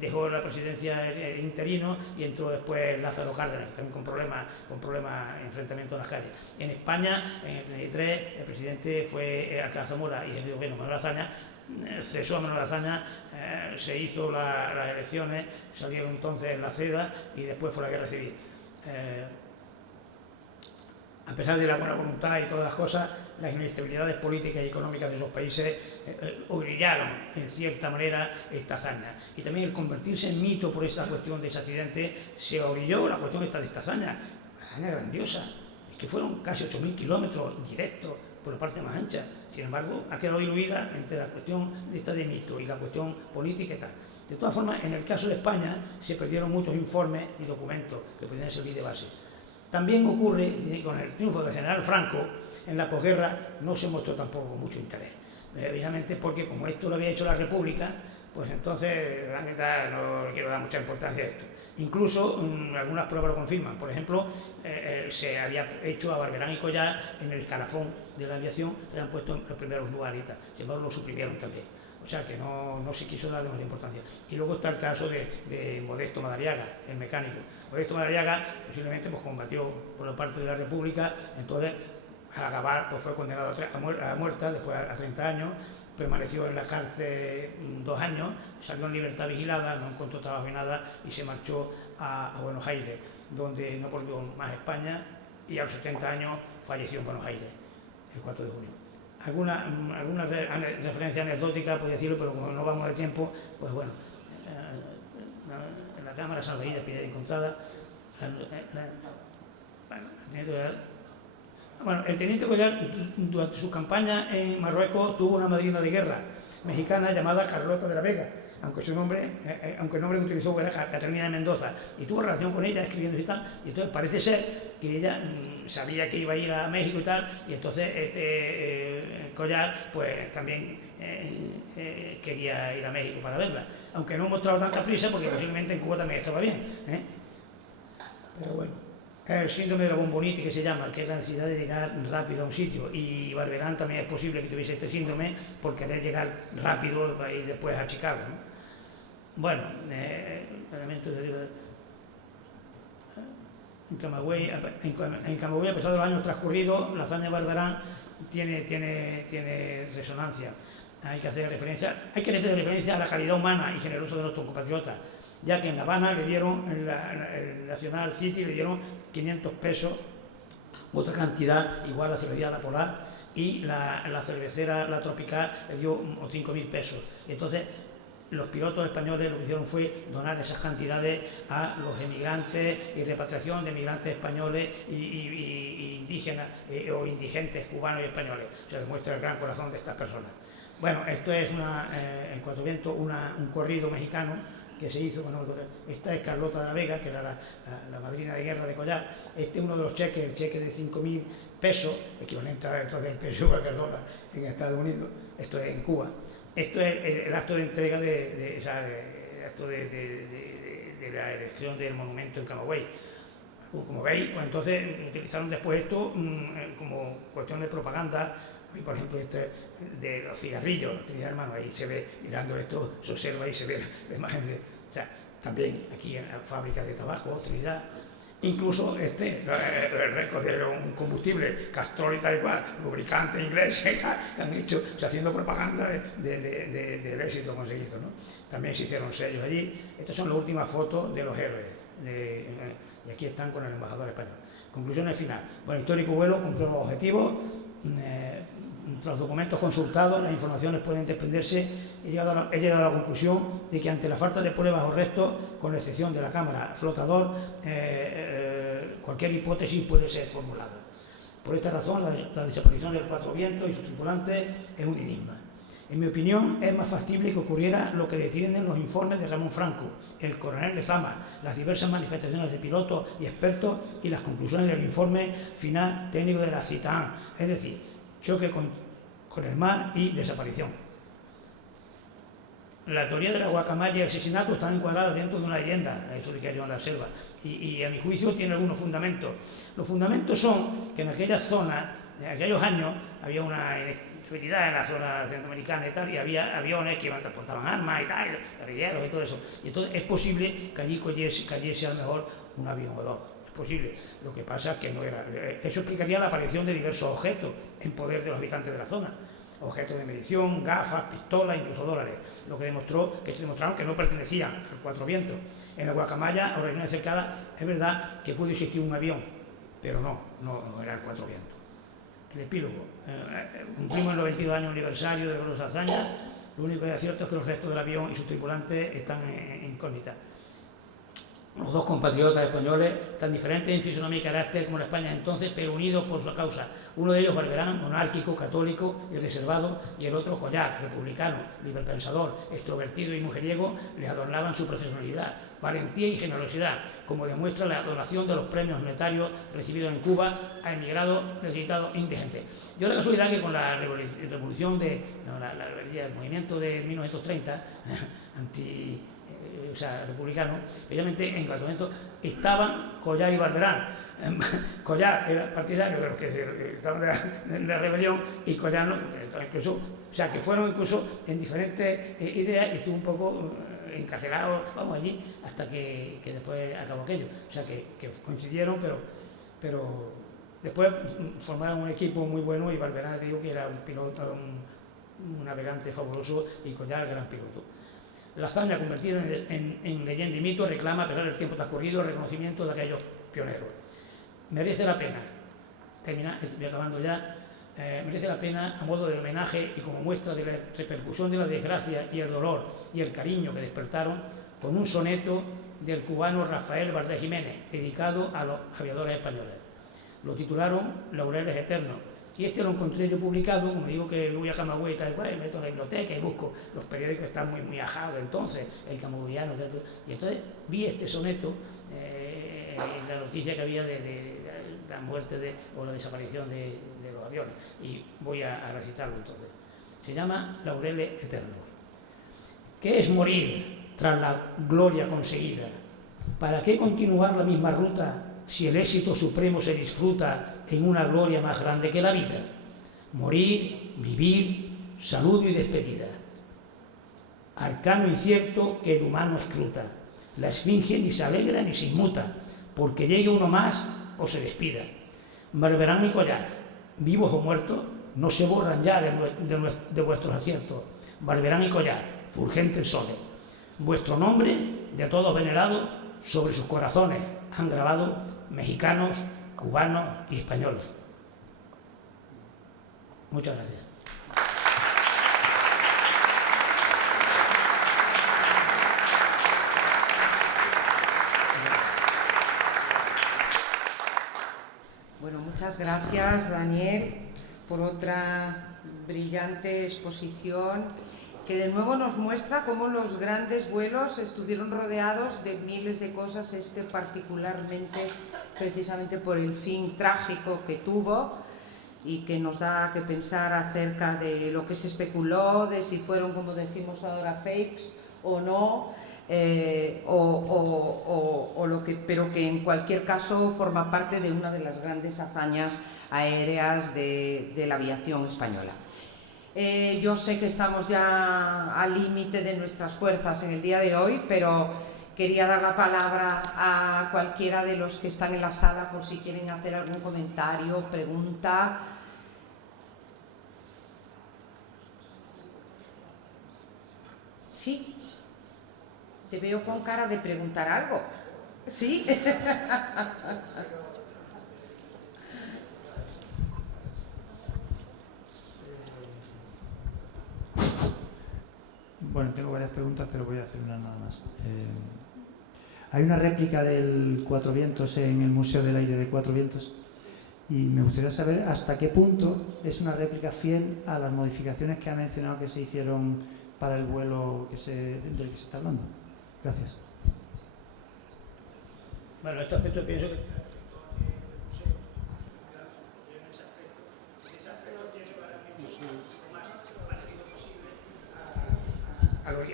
dejó la presidencia interino y entró después Lázaro Cárdenas, también con problemas, enfrentamientos en las calles. En España, en el 33, el presidente fue Alcalá Zamora y el jefe de gobierno Manuel Azaña. Cesó a Manuel Azaña, se hizo las elecciones, salieron entonces la CEDA y después fue la guerra civil. A pesar de la buena voluntad y todas las cosas, las inestabilidades políticas y económicas de esos países obligaron en cierta manera esta hazaña. Y también el convertirse en mito por esta cuestión de ese accidente se orilló la cuestión de esta hazaña. Una hazaña grandiosa, es que fueron casi 8.000 kilómetros directos por la parte más ancha. Sin embargo, ha quedado diluida entre la cuestión de mito y la cuestión política y tal. De todas formas, en el caso de España se perdieron muchos informes y documentos que podían servir de base. También ocurre, con el triunfo del general Franco, en la posguerra no se mostró tampoco mucho interés. Evidentemente porque como esto lo había hecho la República, pues entonces la neta no quiero dar mucha importancia a esto. Incluso algunas pruebas lo confirman. Por ejemplo, se había hecho a Barberán y Collar en el escalafón de la aviación, le han puesto en los primeros lugares y tal. Sin embargo, lo suprimieron también. O sea que no se quiso dar más importancia. Y luego está el caso de Modesto Madariaga, el mecánico. Modesto Madariaga posiblemente pues, combatió por la parte de la República, entonces al acabar pues, fue condenado a muerte, después a 30 años, permaneció en la cárcel 2 años, salió en libertad vigilada, no encontró trabajo ni nada y se marchó a Buenos Aires, donde no volvió más a España y a los 70 años falleció en Buenos Aires, el 4 de junio. Alguna referencia anecdótica, podría decirlo, pero como no vamos de tiempo, pues bueno, en la cámara salvavidas que encontrada, el teniente Collar, durante su campaña en Marruecos, tuvo una madrina de guerra mexicana llamada Carlota de la Vega, aunque el nombre que utilizó era Catalina de Mendoza, y tuvo relación con ella escribiendo y tal, y entonces parece ser que ella sabía que iba a ir a México y tal, y entonces Collar pues también quería ir a México para verla, aunque no mostraba tanta prisa porque posiblemente en Cuba también estaba bien, pero bueno. El síndrome de la bombonitis que se llama, que es la necesidad de llegar rápido a un sitio, y Barberán también es posible que tuviese este síndrome por querer llegar rápido y después a Chicago, ¿no? Bueno, en Camagüey, a pesar de los años transcurridos, la hazaña de Barberán tiene resonancia. Hay que hacer referencia a la calidad humana y generosa de nuestros compatriotas, ya que en La Habana le dieron, en el National City le dieron 500 pesos, otra cantidad igual a la cervecería La Polar, y la cervecera La Tropical le dio 5.000 pesos. Entonces, los pilotos españoles lo que hicieron fue donar esas cantidades a los emigrantes y repatriación de emigrantes españoles y indígenas o indigentes cubanos y españoles. O sea, demuestra el gran corazón de estas personas. Bueno, esto es en Cuatro Vientos un corrido mexicano que se hizo, bueno, esta es Carlota de la Vega, que era la madrina de guerra de Collar. Este es uno de los cheques, el cheque de 5.000 pesos, equivalente a entonces el peso de $1 en Estados Unidos, esto es en Cuba. Esto es el acto de entrega de la erección del monumento en Camagüey. Como veis, pues entonces utilizaron después esto como cuestión de propaganda. Por ejemplo, este de los cigarrillos, hermano, ahí se ve, mirando esto, se observa y se ve la imagen de... O sea, también aquí en la fábrica de tabaco, Trinidad, incluso el récord de un combustible, Castrol y tal cual, lubricante inglés, que han hecho, o sea, haciendo propaganda del éxito conseguido, ¿no? También se hicieron sellos allí. Estas son las últimas fotos de los héroes, y aquí están con el embajador español. Conclusiones final. Bueno, el histórico vuelo cumplió los objetivos. Tras los documentos consultados, las informaciones pueden desprenderse. He llegado a la conclusión de que ante la falta de pruebas o restos, con la excepción de la cámara flotador, cualquier hipótesis puede ser formulada. Por esta razón, la desaparición del Cuatro Vientos y sus tripulantes es un enigma. En mi opinión, es más factible que ocurriera lo que detienen los informes de Ramón Franco, el coronel Lezama, las diversas manifestaciones de pilotos y expertos y las conclusiones del informe final técnico de la CITAN, es decir, choque con el mar y desaparición. La teoría de la guacamaya y el asesinato están encuadradas dentro de una leyenda, eso de que hay en la selva, y a mi juicio tiene algunos fundamentos. Los fundamentos son que en aquellas zonas, en aquellos años, había una inestabilidad en la zona centroamericana y tal, y había aviones que transportaban armas y tal, guerrilleros y todo eso. Y entonces es posible que allí cayese a lo mejor un avión o dos. Es posible. Lo que pasa es que no era. Eso explicaría la aparición de diversos objetos en poder de los habitantes de la zona. Objetos de medición, gafas, pistolas, incluso dólares. Lo que demostraron que no pertenecían al Cuatro Vientos. En la guacamaya, o regiones cercanas, es verdad que pudo existir un avión, pero no era el Cuatro Vientos. El epílogo. Cumplimos el 92 años aniversario de las hazañas. Lo único que es cierto es que los restos del avión y sus tripulantes están en incógnita. Los dos compatriotas españoles, tan diferentes en fisonomía y carácter como en España entonces, pero unidos por su causa. Uno de ellos, Barberán, monárquico, católico y reservado, y el otro, Collar, republicano, librepensador, extrovertido y mujeriego, le adornaban su profesionalidad, valentía y generosidad, como demuestra la donación de los premios monetarios recibidos en Cuba a emigrados necesitados e indigentes. Yo la casualidad que con la revolución el movimiento de 1930, republicano, precisamente en aquel momento estaban Collar y Barberán. Collar era partidario de los que estaban en la rebelión, y Collar no, incluso, o sea, que fueron incluso en diferentes ideas, y estuvo un poco encarcelado, vamos, allí, hasta que después acabó aquello. O sea, que coincidieron, pero después formaron un equipo muy bueno, y Barberán, te digo, que era un piloto, un navegante fabuloso, y Collar, gran piloto. La hazaña, convertida en leyenda y mito, reclama, a pesar del tiempo transcurrido, el reconocimiento de aquellos pioneros. Merece la pena, voy acabando ya, merece la pena, a modo de homenaje y como muestra de la repercusión de la desgracia y el dolor y el cariño que despertaron, con un soneto del cubano Rafael Valdés Jiménez, dedicado a los aviadores españoles. Lo titularon Laureles Eternos, y lo encontré yo publicado. Como digo que voy a Camagüey y tal cual, me meto en la biblioteca y busco los periódicos que están muy ajados entonces, el camagüeyano, y entonces vi este soneto, la noticia que había de la muerte o la desaparición de los aviones, y voy a recitarlo entonces. Se llama Laureles Eternos. ¿Qué es morir tras la gloria conseguida? ¿Para qué continuar la misma ruta si el éxito supremo se disfruta en una gloria más grande que la vida? Morir, vivir, saludo y despedida. Arcano incierto que el humano escruta. La esfinge ni se alegra ni se inmuta, porque llegue uno más o se despida. Barberán y Collar, vivos o muertos, no se borran ya de vuestros aciertos. Barberán y Collar, Fulgentes soles. Vuestro nombre, de todos venerado, sobre sus corazones han grabado mexicanos, cubanos y españoles. Muchas gracias. Bueno, muchas gracias, Daniel, por otra brillante exposición que de nuevo nos muestra cómo los grandes vuelos estuvieron rodeados de miles de cosas, particularmente precisamente por el fin trágico que tuvo, y que nos da que pensar acerca de lo que se especuló, de si fueron, como decimos ahora, fakes o no, pero que en cualquier caso forma parte de una de las grandes hazañas aéreas de la aviación española. Yo sé que estamos ya al límite de nuestras fuerzas en el día de hoy, pero quería dar la palabra a cualquiera de los que están en la sala por si quieren hacer algún comentario, pregunta. Sí, te veo con cara de preguntar algo. ¿Sí? Bueno, tengo varias preguntas, pero voy a hacer una nada más. Hay una réplica del Cuatro Vientos en el Museo del Aire de Cuatro Vientos y me gustaría saber hasta qué punto es una réplica fiel a las modificaciones que ha mencionado que se hicieron para el vuelo del que se está hablando. Gracias. Bueno, este aspecto pienso que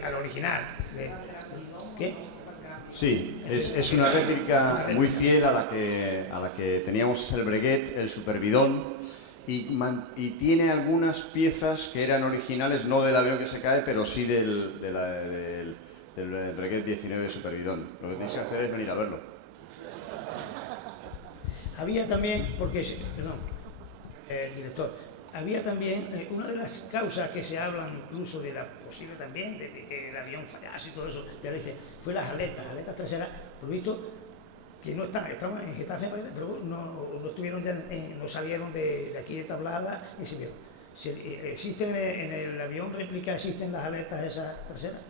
al original. ¿Qué? Sí, es una réplica muy fiel a la que teníamos el Breguet, el Superbidón, y tiene algunas piezas que eran originales, no del avión que se cae, pero sí del Breguet 19 Superbidón. Lo que tenéis que hacer es venir a verlo. Había también, director, había también una de las causas que se hablan incluso de la posible también, de que el avión fallase y todo eso, ya le dice, fue las aletas traseras, por visto que no estaban en Getafe, pero no estuvieron no salieron de aquí de Tablada y se vieron. ¿Existen en el avión réplica, existen las aletas esas traseras?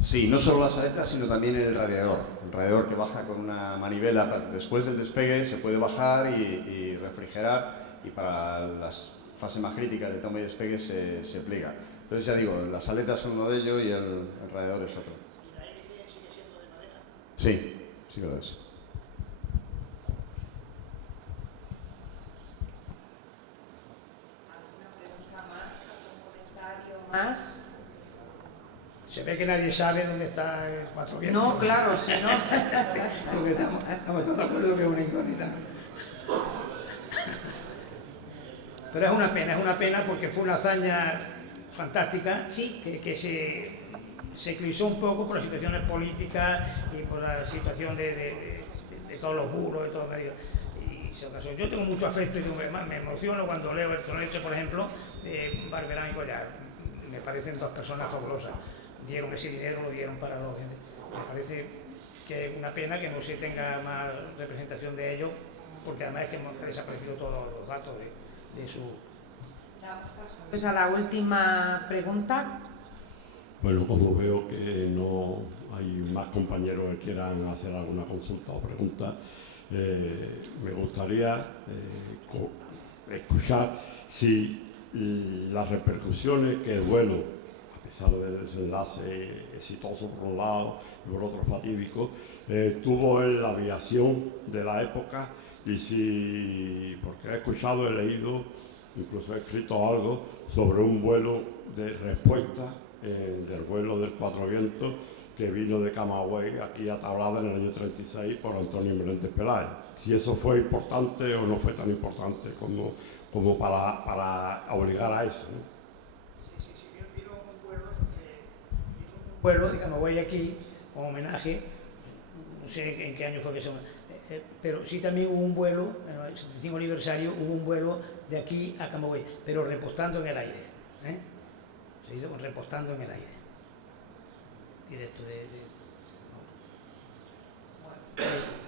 Sí, no solo las aletas, sino también el radiador que baja con una manivela. Después del despegue se puede bajar y refrigerar, y para las fases más críticas de toma y despegue se pliega. Entonces ya digo, las aletas son uno de ellos y el radiador es otro. ¿Y la hélice sigue siendo de madera? Sí, sí que lo es. ¿Alguna pregunta más? ¿Algún comentario más? Se ve que nadie sabe dónde está el Cuatro Vientos. No, claro, si no. Porque estamos todos de acuerdo que es una incógnita. Pero es una pena porque fue una hazaña fantástica, Sí. que se eclipsó un poco por las situaciones políticas y por la situación de todos los bulos, de todos los medios. Y se ocasó. Yo tengo mucho afecto y me emociono cuando leo el Toledo, por ejemplo, de Barberán y Collar. Me parecen dos personas fabulosas. Dieron ese dinero, lo dieron para los... Me parece que es una pena que no se tenga más representación de ellos, porque además es que hemos desaparecido todos los datos de su... Pues a la última pregunta. Bueno, como veo que no hay más compañeros que quieran hacer alguna consulta o pregunta, me gustaría escuchar si las repercusiones que el vuelo, a pesar del desenlace exitoso por un lado y por otro fatídico, tuvo en la aviación de la época, y si, porque he escuchado, he leído, incluso he escrito algo sobre un vuelo de respuesta del vuelo del Cuatro Vientos que vino de Camagüey aquí a Tablada en el año 36 por Antonio Meléndez Peláez. Si eso fue importante o no fue tan importante como para obligar a eso, ¿no? Sí, vino un vuelo de Camagüey aquí, con homenaje, no sé en qué año fue que se... pero sí también hubo un vuelo, en el 75 aniversario, hubo un vuelo de aquí a Camagüey, pero repostando en el aire. Se hizo repostando en el aire. Directo Pues,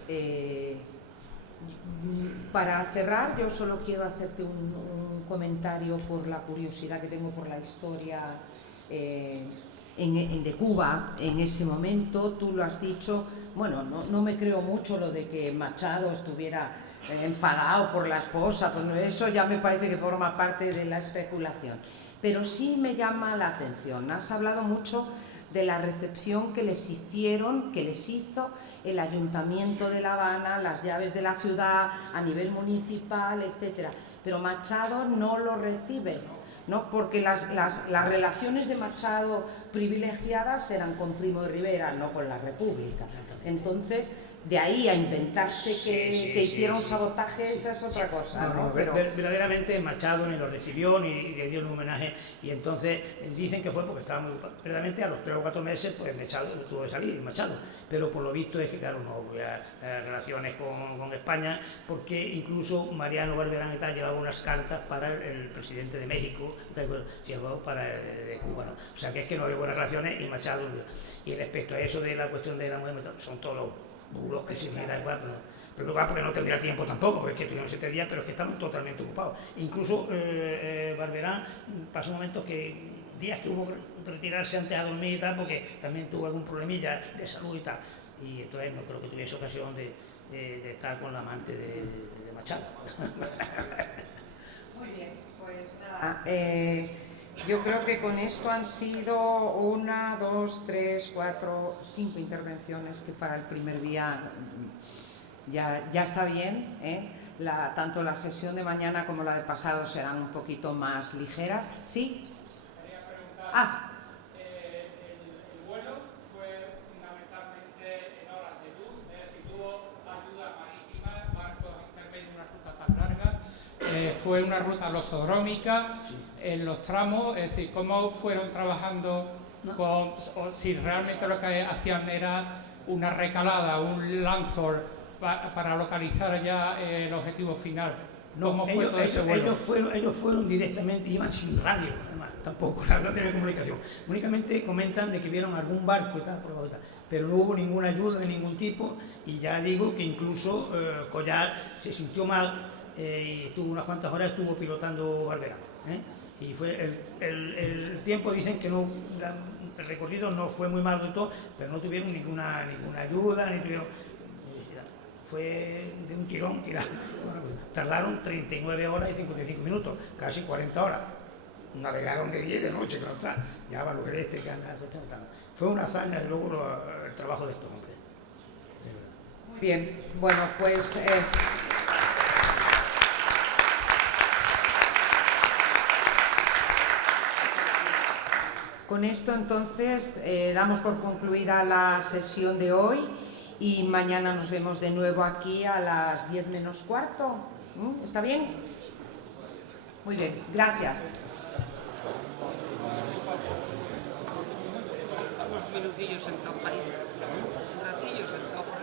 para cerrar, yo solo quiero hacerte un comentario por la curiosidad que tengo por la historia de Cuba en ese momento. Tú lo has dicho, bueno, no me creo mucho lo de que Machado estuviera enfadado por la esposa, pues eso ya me parece que forma parte de la especulación. Pero sí me llama la atención, has hablado mucho de la recepción que les hizo el Ayuntamiento de La Habana, las llaves de la ciudad a nivel municipal, etcétera. Pero Machado no lo recibe, ¿no? Porque las relaciones de Machado privilegiadas eran con Primo de Rivera, no con la República. Entonces, de ahí a inventarse que hicieron sabotaje, esa es otra cosa, ¿no? Pero verdaderamente Machado ni lo recibió ni le dio un homenaje, y entonces dicen que fue porque estaba muy... Verdaderamente a los 3 o 4 meses pues Machado tuvo que salir, Machado, pero por lo visto es que claro, no había relaciones con España, porque incluso Mariano Barberán y tal llevaba unas cartas para el presidente de México, llevaba para de Cuba, ¿no? O sea que es que no había buenas relaciones, y Machado, y respecto a eso de la cuestión de la mujer, son todos los bulos que se da igual, pero claro, porque no tendría tiempo tampoco, porque es que tuvimos 7 días, pero es que estamos totalmente ocupados. Incluso Barberán pasó momentos días que hubo que retirarse antes a dormir y tal, porque también tuvo algún problemilla de salud y tal, y entonces no creo que tuviese ocasión de estar con la amante de Machado. Muy bien, pues nada. Yo creo que con esto han sido 1, 2, 3, 4, 5 intervenciones, que para el primer día ya está bien, ¿eh? Tanto la sesión de mañana como la de pasado serán un poquito más ligeras. ¿Sí? Quería preguntar, el vuelo fue fundamentalmente en horas de luz, es decir, tuvo ayuda marítima, barcos intermedios, una ruta tan larga, fue una ruta losodrómica. En los tramos, es decir, cómo fueron trabajando, o si realmente lo que hacían era una recalada, un Lanzor para localizar ya el objetivo final. ¿Cómo fue todo ese vuelo? Ellos fueron directamente, iban sin radio, además, tampoco no tenía comunicación. Únicamente comentan de que vieron algún barco y tal, pero no hubo ninguna ayuda de ningún tipo, y ya digo que incluso Collar se sintió mal y estuvo unas cuantas horas, estuvo pilotando Barberán, ¿eh? Y fue el tiempo, dicen que no, el recorrido no fue muy malo de todo, pero no tuvieron ninguna ayuda, fue de un tirón, tardaron 39 horas y 55 minutos, casi 40 horas, navegaron de día y de noche, claro está, llevaban los eléctricos, fue una hazaña, de luego el trabajo de estos hombres. Muy bien, bueno, pues... Con esto entonces damos por concluida la sesión de hoy, y mañana nos vemos de nuevo aquí a las 10 menos cuarto. ¿Está bien? Muy bien, gracias. Unos minutillos sentados ahí. Un ratillo sentados.